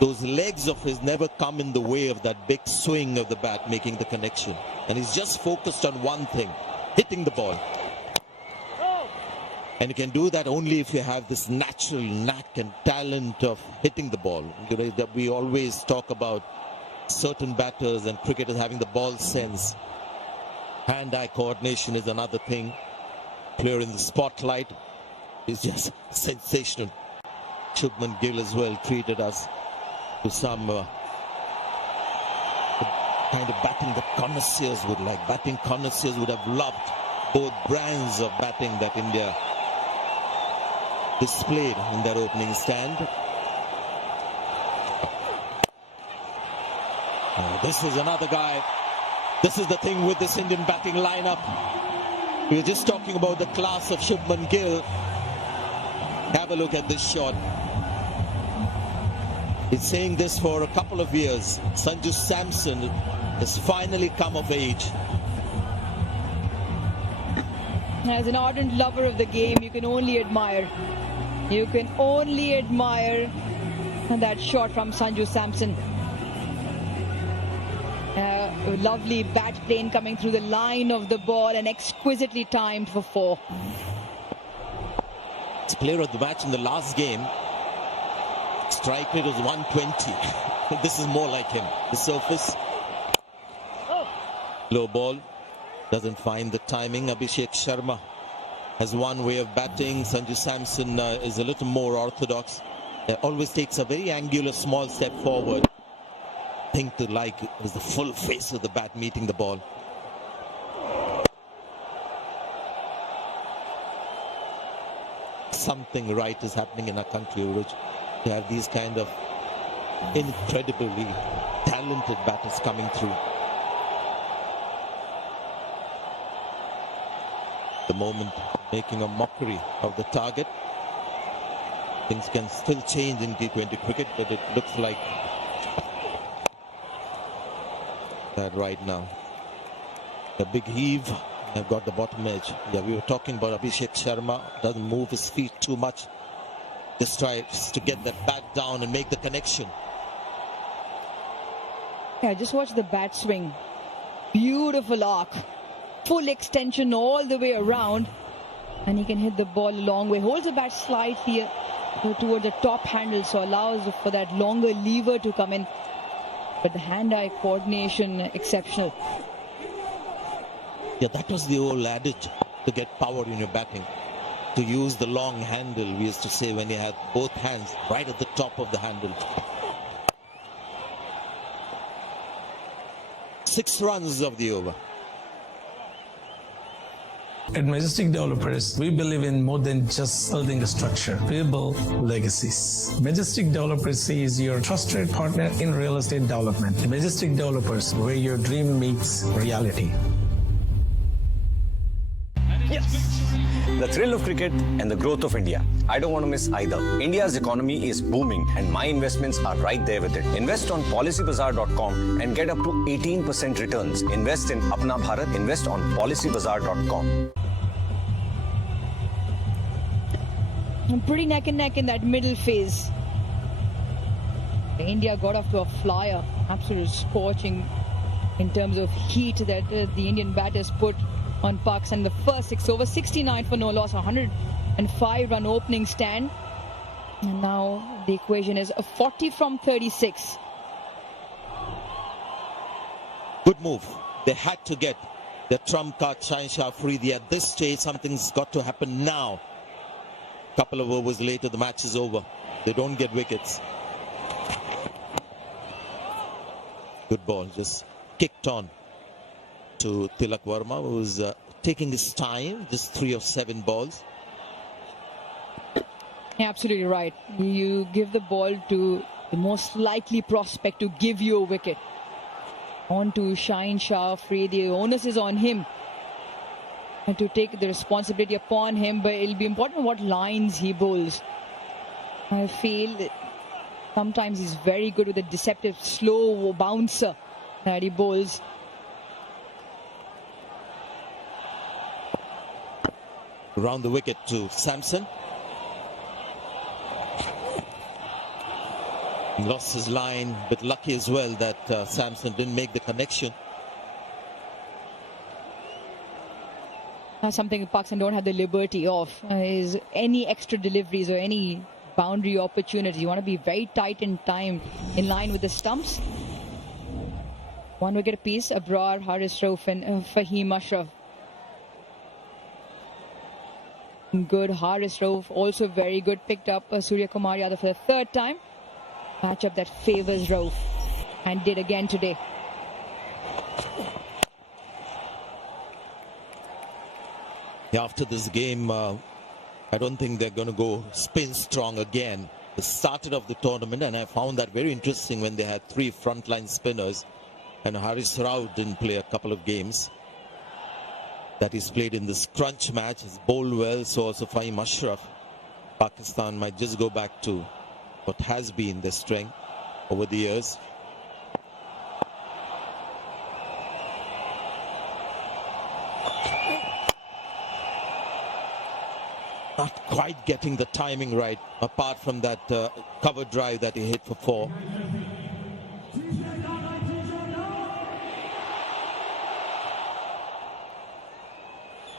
Those legs of his never come in the way of that big swing of the bat making the connection. And he's just focused on one thing, hitting the ball. And you can do that only if you have this natural knack and talent of hitting the ball. You know, that we always talk about certain batters and cricketers having the ball sense. Hand-eye coordination is another thing. Clear in the spotlight is just sensational. Shubman Gill as well treated us to some kind of batting that connoisseurs would like. Batting connoisseurs would have loved both brands of batting that India displayed in their opening stand. This is another guy. This is the thing with this Indian batting lineup. We were just talking about the class of Shubman Gill. Have a look at this shot. He's saying this for a couple of years. Sanju Samson has finally come of age. As an ardent lover of the game, you can only admire. You can only admire that shot from Sanju Samson. A lovely bat plane coming through the line of the ball and exquisitely timed for 4. It's player of the match in the last game. Strike rate was 120. This is more like him. The surface. Low ball. Doesn't find the timing. Abhishek Sharma has one way of batting. Sanju Samson is a little more orthodox. Always takes a very angular small step forward. Thing to like is the full face of the bat meeting the ball. Something right is happening in our country, Uruj. We have these kind of incredibly talented batters coming through. The moment making a mockery of the target. Things can still change in T20 cricket, but it looks like that right now. The big heave. They've got the bottom edge. Yeah, we were talking about Abhishek Sharma. Doesn't move his feet too much. Just tries to get that bat down and make the connection. Yeah, just watch the bat swing. Beautiful arc. Full extension all the way around. And he can hit the ball a long way. Holds the bat slightly towards the top handle, so allows for that longer lever to come in. But the hand-eye coordination exceptional. Yeah, that was the old adage to get power in your batting. To use the long handle, we used to say, when you had both hands right at the top of the handle. 6 runs of the over. At Majestic Developers, we believe in more than just building a structure. We build legacies. Majestic Developers is your trusted partner in real estate development. Majestic Developers, where your dream meets reality. Yes! The thrill of cricket and the growth of India. I don't want to miss either. India's economy is booming and my investments are right there with it. Invest on PolicyBazaar.com and get up to 18% returns. Invest in Apna Bharat. Invest on PolicyBazaar.com. Pretty neck and neck in that middle phase. India got off to a flyer. Absolute scorching in terms of heat that the Indian batters put on Pakistan. The first 6 overs, 69 for no loss, 105 run opening stand. And now the equation is a 40 from 36. Good move. They had to get the trump card, Shaheen Afridi. At this stage, something's got to happen now. Couple of overs later, the match is over. They don't get wickets. Good ball, just kicked on to Tilak Verma, who's taking his time, just 3 of 7 balls. Yeah, absolutely right. You give the ball to the most likely prospect to give you a wicket. On to Shaheen Shah Afridi. The onus is on him and to take the responsibility upon him, but it'll be important what lines he bowls. I feel that sometimes he's very good with a deceptive slow bouncer that he bowls. Around the wicket to Samson. He lost his line, but lucky as well that Samson didn't make the connection. Something Pakistan don't have the liberty of is any extra deliveries or any boundary opportunities. You want to be very tight in time, in line with the stumps. 1 wicket apiece, Abrar, Haris Rauf and Fahim Ashraf. Good, Haris Rauf also very good. Picked up Surya Kumar Yadav for the 3rd time. Matchup that favours Rauf and did again today. After this game, I don't think they're going to go spin strong again. They started off the tournament, and I found that very interesting when they had 3 frontline spinners, and Haris Rauf didn't play a couple of games that he's played in this crunch match. He's bowled well, so also Fahim Ashraf. Pakistan might just go back to what has been their strength over the years. Not quite getting the timing right, apart from that cover drive that he hit for 4.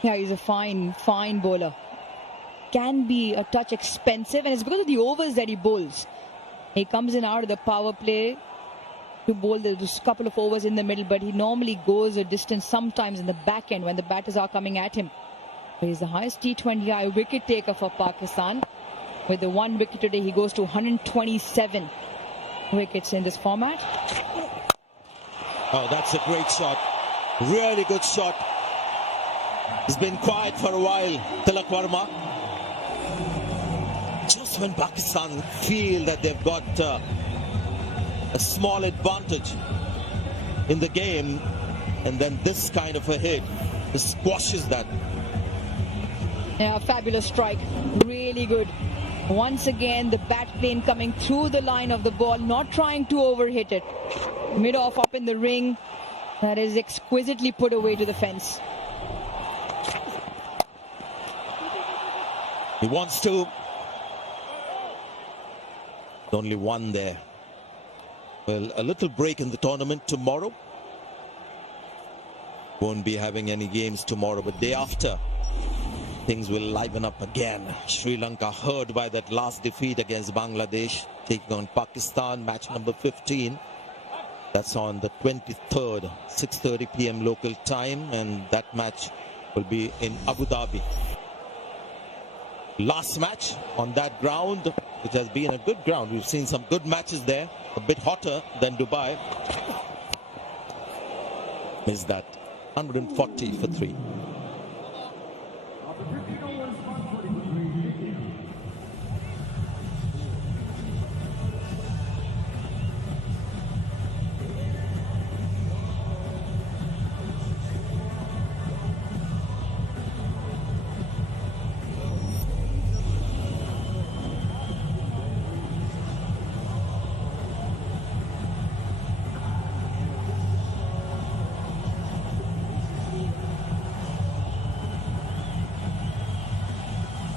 Yeah, he's a fine bowler. Can be a touch expensive, and it's because of the overs that he bowls. He comes in out of the power play to bowl those couple of overs in the middle, but he normally goes a distance sometimes in the back end when the batters are coming at him. He's the highest T20I wicket taker for Pakistan. With the 1 wicket today, he goes to 127 wickets in this format. Oh, that's a great shot. Really good shot. He's been quiet for a while, Tilak Verma. Just when Pakistan feel that they've got a small advantage in the game, and then this kind of a hit squashes that. Yeah, fabulous strike. Really good. Once again, the bat plane coming through the line of the ball, not trying to overhit it. Mid-off up in the ring. That is exquisitely put away to the fence. He wants to. Only 1 there. Well, a little break in the tournament tomorrow. Won't be having any games tomorrow, but day after, things will liven up again. Sri Lanka hurt by that last defeat against Bangladesh, taking on Pakistan, match number 15. That's on the 23rd, 6:30 p.m. local time, and that match will be in Abu Dhabi. Last match on that ground, which has been a good ground. We've seen some good matches there, a bit hotter than Dubai. Is that 140 for 3.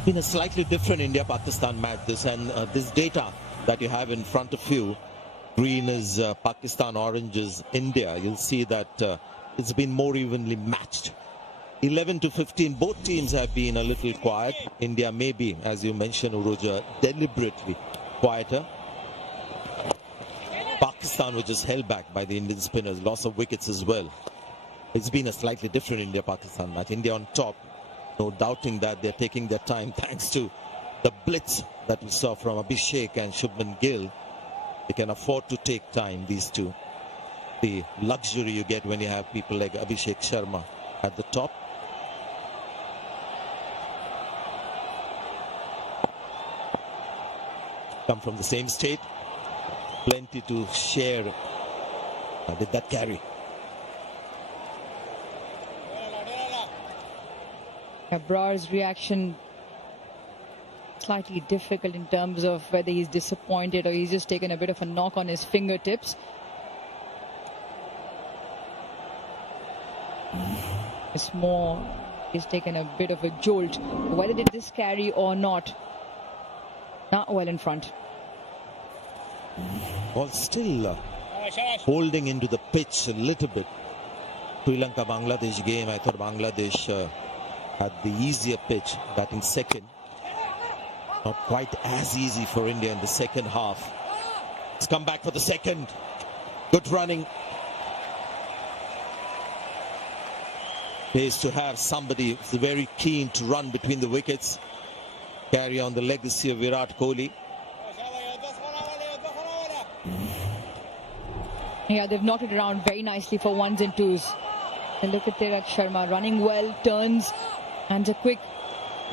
Been a slightly different India-Pakistan match this, and this data that you have in front of you, green is Pakistan, orange is India. You'll see that it's been more evenly matched. 11 to 15, both teams have been a little quiet. India may be, as you mentioned, Uruja, deliberately quieter. Pakistan was just held back by the Indian spinners, loss of wickets as well. It's been a slightly different India-Pakistan match. India on top. No doubting that they're taking their time thanks to the blitz that we saw from Abhishek and Shubman Gill. They can afford to take time, these two. the luxury you get when you have people like Abhishek Sharma at the top. Come from the same state, plenty to share with that carry. Abrar's reaction slightly difficult in terms of whether he's disappointed or he's just taken a bit of a knock on his fingertips. It's more, he's taken a bit of a jolt. Whether did this carry or not, not well in front. Ball still holding into the pitch a little bit. Sri Lanka-Bangladesh game, I thought Bangladesh had the easier pitch, batting second. Not quite as easy for India in the second half. It's come back for the second. Good running. Pays to have somebody who's very keen to run between the wickets. Carry on the legacy of Virat Kohli. Yeah, they've knocked it around very nicely for ones and twos. And look at Tirath Sharma running well, turns, and a quick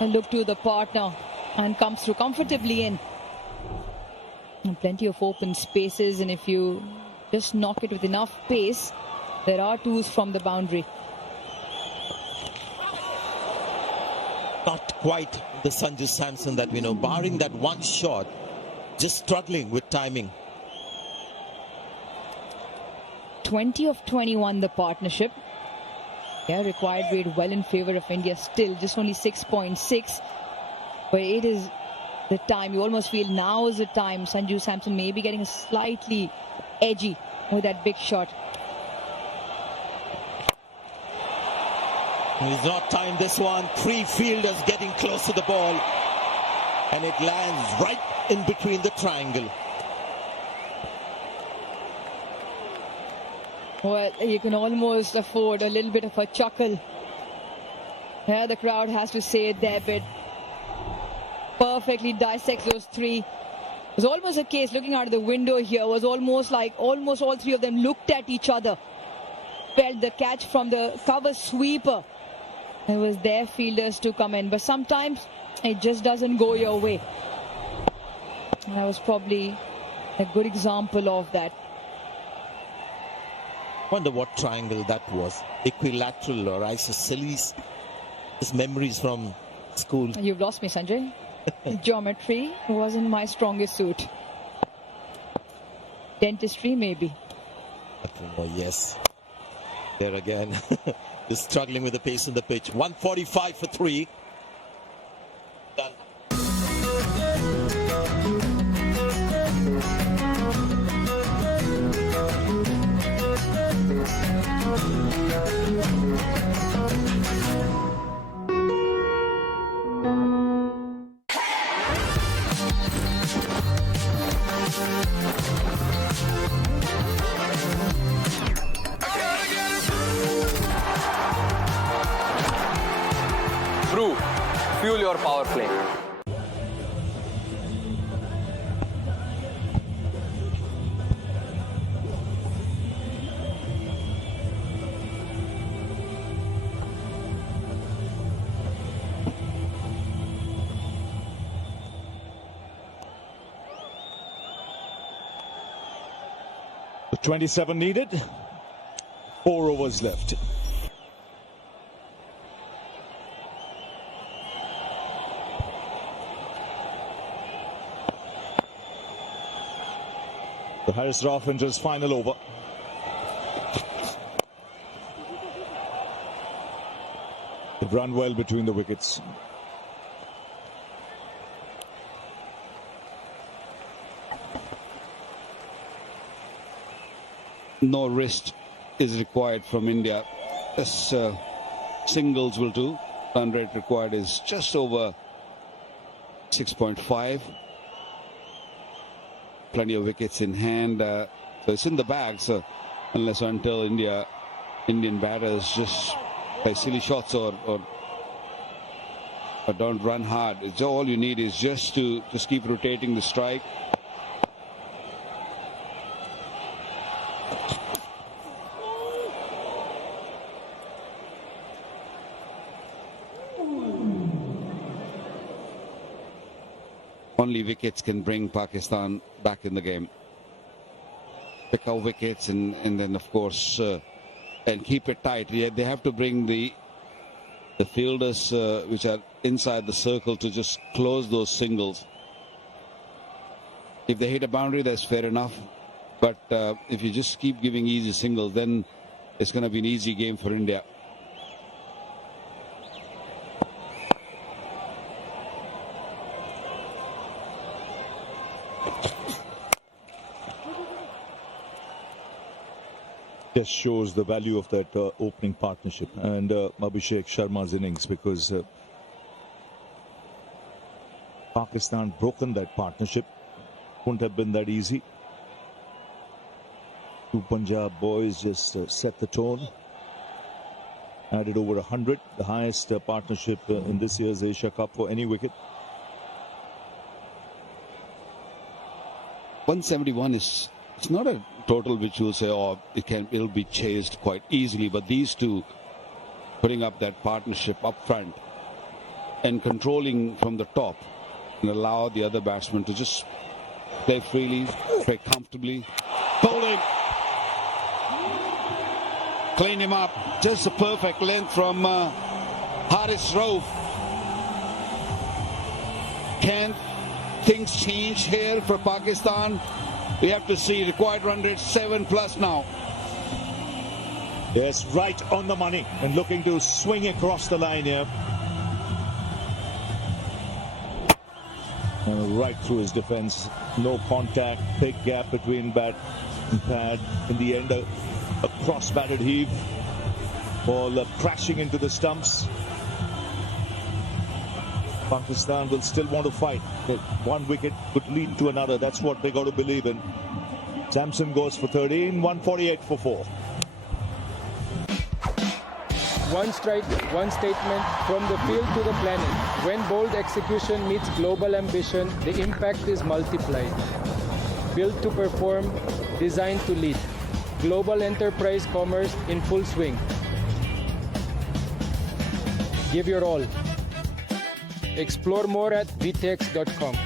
look to the partner and comes through comfortably in. And plenty of open spaces, and if you just knock it with enough pace, there are twos from the boundary. Not quite the Sanju Samson that we know, barring that one shot, just struggling with timing. 20 of 21 the partnership. Yeah, required rate well in favor of India still, just only 6.6. But it is the time, you almost feel now is the time. Sanju Samson may be getting slightly edgy with that big shot. He's not timed this one. Three fielders getting close to the ball. And it lands right in between the triangle. Well, you can almost afford a little bit of a chuckle. Yeah, the crowd has to say it there, but perfectly dissects those three. It was almost a case, looking out of the window here, was almost like almost all three of them looked at each other. Felt the catch from the cover sweeper. It was their fielders to come in, but sometimes it just doesn't go your way. And that was probably a good example of that. Wonder what triangle that was. Equilateral or isosceles. Just memories from school. You've lost me, Sanjay. Geometry wasn't my strongest suit. Dentistry, maybe. Oh, yes. There again. Just struggling with the pace in the pitch. 145 for 3. Done. Brew, fuel your power play. The 27 needed. 4 overs left. The Haris Rauf enters final over. They've run well between the wickets. No rest is required from India. This singles will do. Run rate required is just over 6.5. Plenty of wickets in hand. So it's in the bag. So unless or until Indian batters just play silly shots or don't run hard. It's all you need is just to keep rotating the strike. Only wickets can bring Pakistan back in the game. Pick out wickets and then, of course, and keep it tight. Yeah, they have to bring the fielders which are inside the circle to just close those singles. If they hit a boundary, that's fair enough. But if you just keep giving easy singles, then it's going to be an easy game for India. Just shows the value of that opening partnership and Abhishek Sharma's innings, because Pakistan broken that partnership. Wouldn't have been that easy. Two Punjab boys just set the tone. Added over 100, the highest partnership in this year's Asia Cup for any wicket. 171 is, it's not a total which you'll say, oh, it'll be chased quite easily, but these two putting up that partnership up front and controlling from the top and allow the other batsmen to just play freely, play comfortably. Bowling, clean him up, just a perfect length from Haris Rauf. Can things change here for Pakistan? We have to see. Required run rate 7+ now. Yes, right on the money and looking to swing across the line here. And right through his defense. No contact, big gap between bat and pad. In the end, a cross-batted heave. Ball crashing into the stumps. Pakistan will still want to fight. One wicket could lead to another. That's what they got to believe in. Samson goes for 13, 148 for 4. One strike, one statement, from the field to the planet. When bold execution meets global ambition, the impact is multiplied. Built to perform, designed to lead. Global enterprise commerce in full swing. Give your all. Explore more at vtex.com.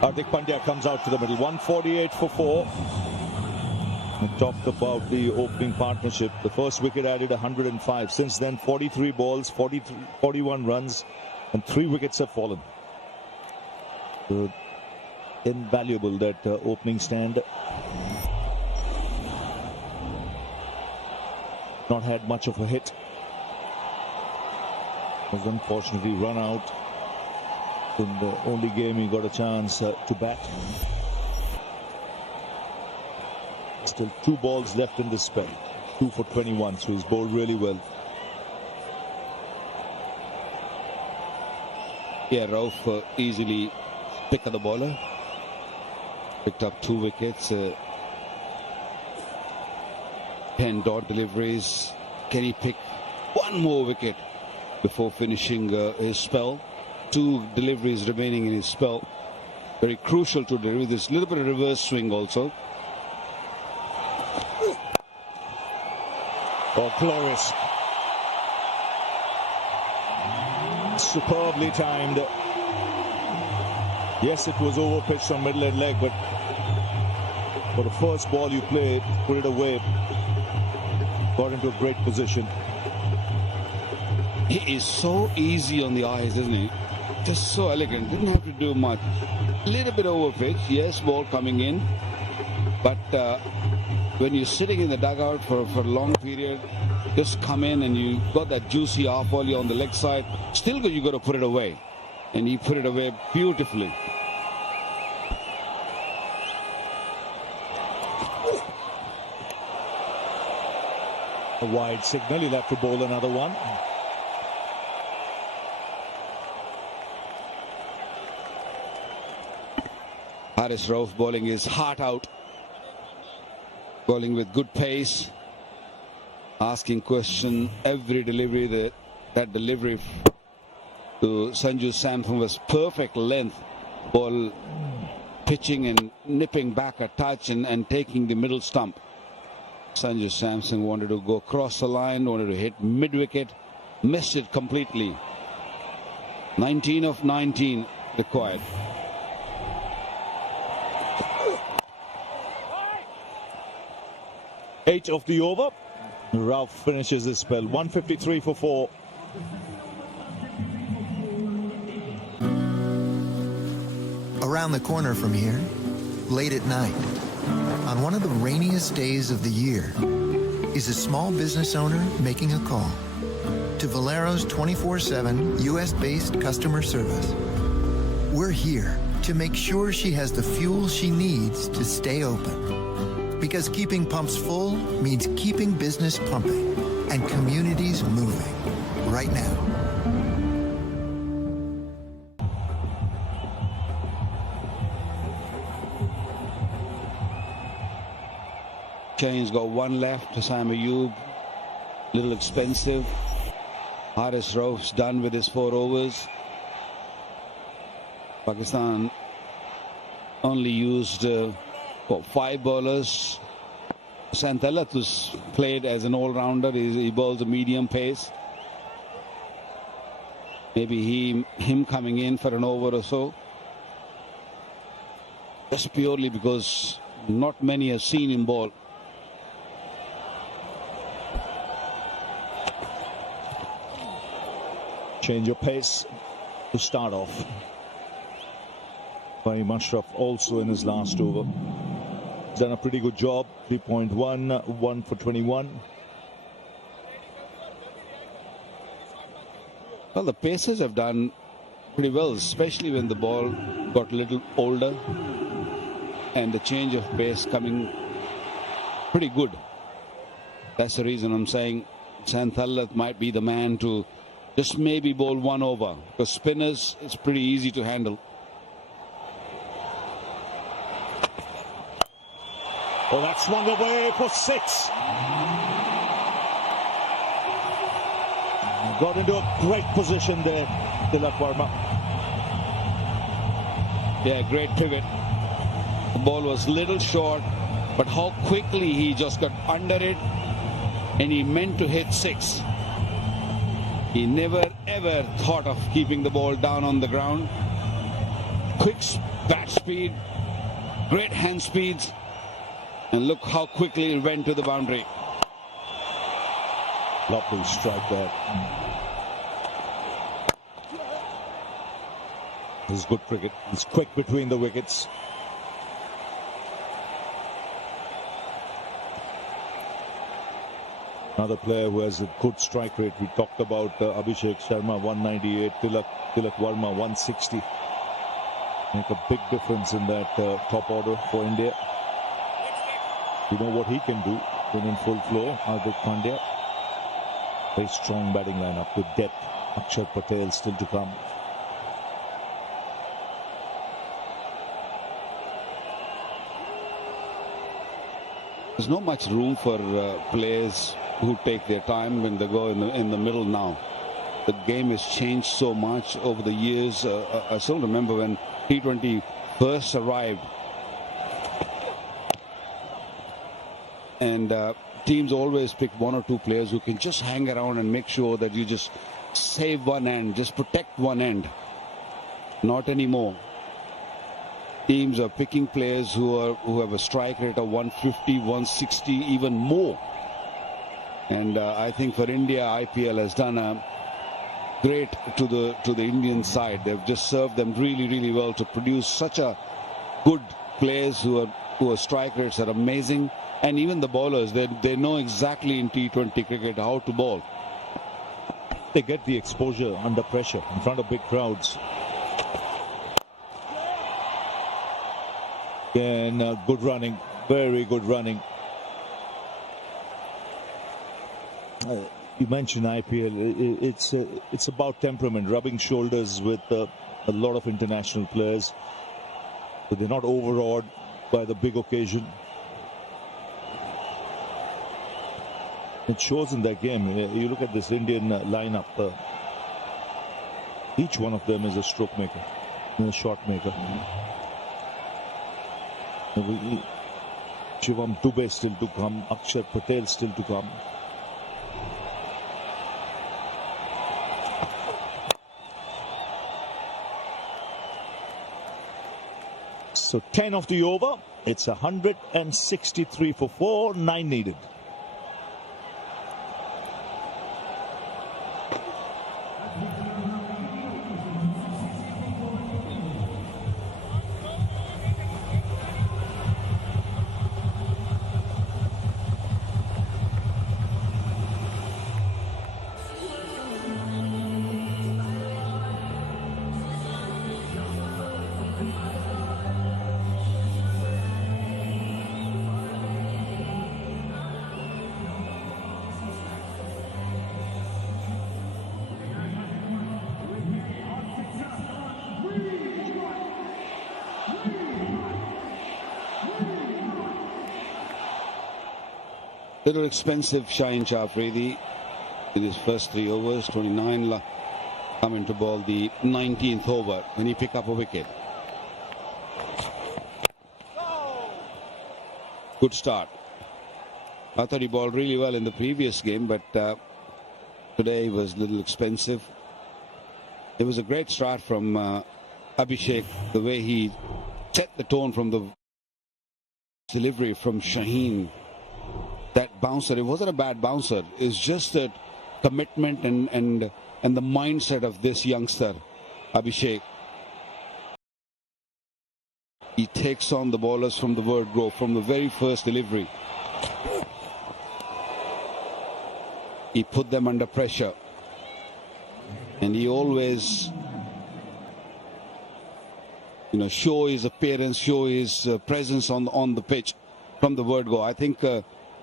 Hardik Pandya comes out to the middle, 148 for 4. We talked about the opening partnership. The first wicket added 105. Since then, 43 balls, 41 runs, and 3 wickets have fallen. Invaluable, that opening stand. Not had much of a hit. Was unfortunately run out in the only game he got a chance to bat. Still 2 balls left in this spell. 2 for 21, so he's bowled really well. Yeah, Rauf easily pick of the bowler. Picked up 2 wickets. 10 dot deliveries. Can he pick one more wicket before finishing his spell? 2 deliveries remaining in his spell. Very crucial to deliver. There's a little bit of reverse swing also. Oh, glorious. Superbly timed. Yes, it was over pitched on middle and leg, but for the first ball you played, put it away. Got into a great position. He is so easy on the eyes, isn't he? Just so elegant. Didn't have to do much. A little bit over pitch. Yes, ball coming in. But when you're sitting in the dugout for a long period, just come in and you got that juicy half volley on the leg side. Still, you got to put it away. And he put it away beautifully. A wide signal. He'll have to bowl another one. Haris Rauf bowling his heart out. bowling with good pace, asking question every delivery. That delivery to Sanju Samson was perfect length. Ball pitching and nipping back a touch and taking the middle stump. Sanju Samson wanted to go across the line, wanted to hit mid-wicket, missed it completely. 19 of 19 required. Eight of the over. Ralph finishes his spell. 153 for 4. Around the corner from here, late at night, on one of the rainiest days of the year, is a small business owner making a call to Valero's 24/7 US-based customer service. We're here to make sure she has the fuel she needs to stay open. Because keeping pumps full means keeping business pumping and communities moving right now. Chain's got one left. Sam Ayub, little expensive. Haris Rauf's done with his 4 overs. Pakistan only used 5 bowlers. Santallat was played as an all-rounder. He bowls a medium pace. Maybe him coming in for an over or so. Just purely because not many have seen him bowl. Change of pace to start off. By Mushraf also in his last over. He's done a pretty good job. 3.1, 1 for 21. Well, the Pacers have done pretty well, especially when the ball got a little older and the change of pace coming pretty good. That's the reason I'm saying Santallat might be the man to just maybe bowl 1 over, because spinners, it's pretty easy to handle. Oh, that swung away for 6. Got into a great position there, Tilak Varma. Yeah, great pivot. The ball was little short, but how quickly he just got under it, and he meant to hit 6. He never ever thought of keeping the ball down on the ground. Quick bat speed, great hand speeds, and look how quickly it went to the boundary. Lovely strike there. This is good cricket. He's quick between the wickets. Another player who has a good strike rate. We talked about Abhishek Sharma, 198, Tilak Varma, 160. Make a big difference in that top order for India. You know what he can do when in full flow. Hardik Pandya. Very strong batting lineup with depth. Akshar Patel still to come. There's not much room for players who take their time when they go in the middle now. The game has changed so much over the years. I still remember when T20 first arrived, and teams always pick 1 or 2 players who can just hang around and make sure that you just save one end, just protect one end. Not anymore. Teams are picking players who have a strike rate of 150, 160, even more. And I think for India, IPL has done a great to the Indian side. They've just served them really, really well to produce such a good players who are strike rates are amazing. And even the bowlers, they know exactly in T20 cricket how to bowl. They get the exposure under pressure in front of big crowds. Again, good running, very good running. You mentioned IPL. It's about temperament, rubbing shoulders with a lot of international players. But they're not overawed by the big occasion. It shows in that game. You look at this Indian lineup. Each one of them is a stroke maker, a shot maker. Shivam Dubey still to come. Akshar Patel still to come. So 10 of the over. It's 163 for 4, 9 needed. Little expensive Shaheen Shah Afridi in his first 3 overs. 29 come into ball the 19th over when he picked up a wicket. Good start. I thought he bowled really well in the previous game, but today he was a little expensive. It was a great start from Abhishek, the way he set the tone from the delivery from Shaheen. That bouncer, it wasn't a bad bouncer. It's just the commitment and the mindset of this youngster, Abhishek. He takes on the bowlers from the word go, from the very first delivery. He put them under pressure. And he always, show his appearance, show his presence on the pitch from the word go. I think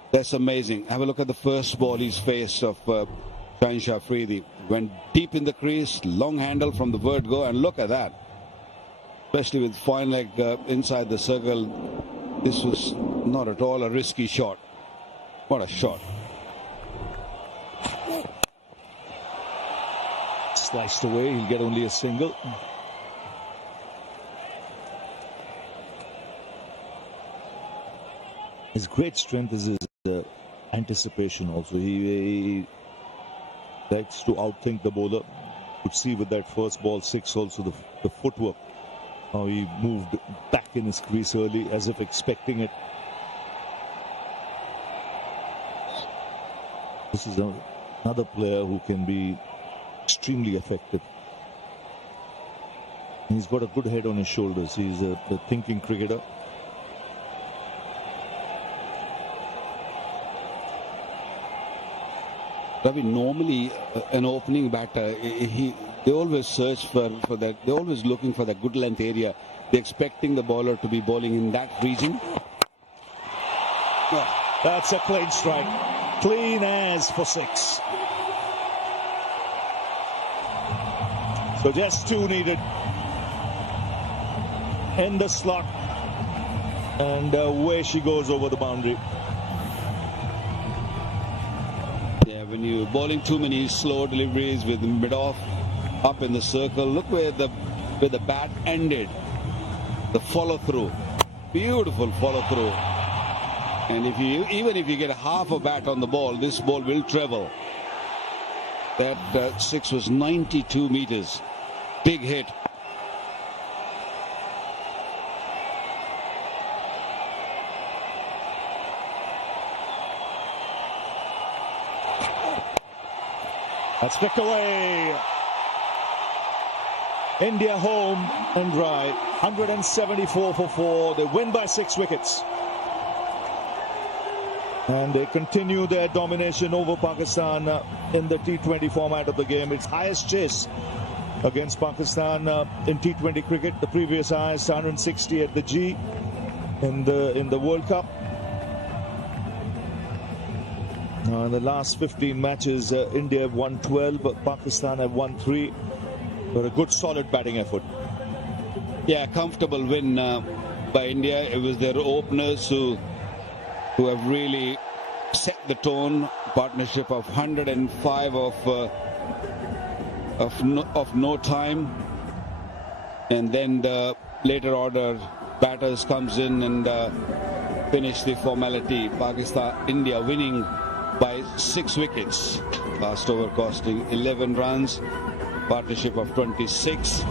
that's amazing. Have a look at the first ball he's faced of Shaheen Shah Afridi. Went deep in the crease, long handle from the word go, and look at that. Especially with fine leg inside the circle. This was not at all a risky shot. What a shot. Sliced away, he'll get only a single. His great strength is his anticipation also. He likes to outthink the bowler. Could see with that first ball 6 also the footwork. How he moved back in his crease early as if expecting it. This is another player who can be extremely effective. He's got a good head on his shoulders. He's a thinking cricketer. Ravi, normally an opening batter, they always search for that. They're always looking for that good length area. They're expecting the bowler to be bowling in that region. Oh, that's a clean strike. Clean as for 6. So just 2 needed in the slot. And away she goes over the boundary. When you're bowling too many slow deliveries with mid-off up in the circle, look where the bat ended. The follow-through, beautiful follow-through. And even if you get half a bat on the ball, this ball will travel. That 6 was 92 meters. Big hit. That's flicked away. India home and dry. 174 for 4. They win by 6 wickets. And they continue their domination over Pakistan in the T20 format of the game. It's highest chase against Pakistan in T20 cricket. The previous highest, 160 at the G in the World Cup. In the last 15 matches, India have won 12, but Pakistan have won 3. But a good, solid batting effort. Yeah, comfortable win by India. It was their openers who have really set the tone. Partnership of 105 of no time, and then the later order batters comes in and finish the formality. India winning by 6 wickets. Last over costing 11 runs. Partnership of 26.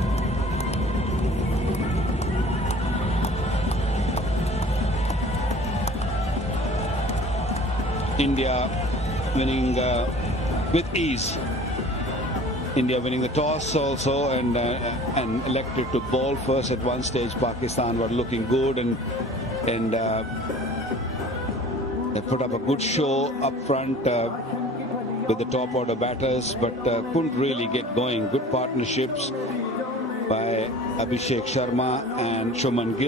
India winning with ease. India winning the toss also and elected to bowl first. At one stage Pakistan were looking good and they put up a good show up front with the top order batters, but couldn't really get going. Good partnerships by Abhishek Sharma and Shubman Gill.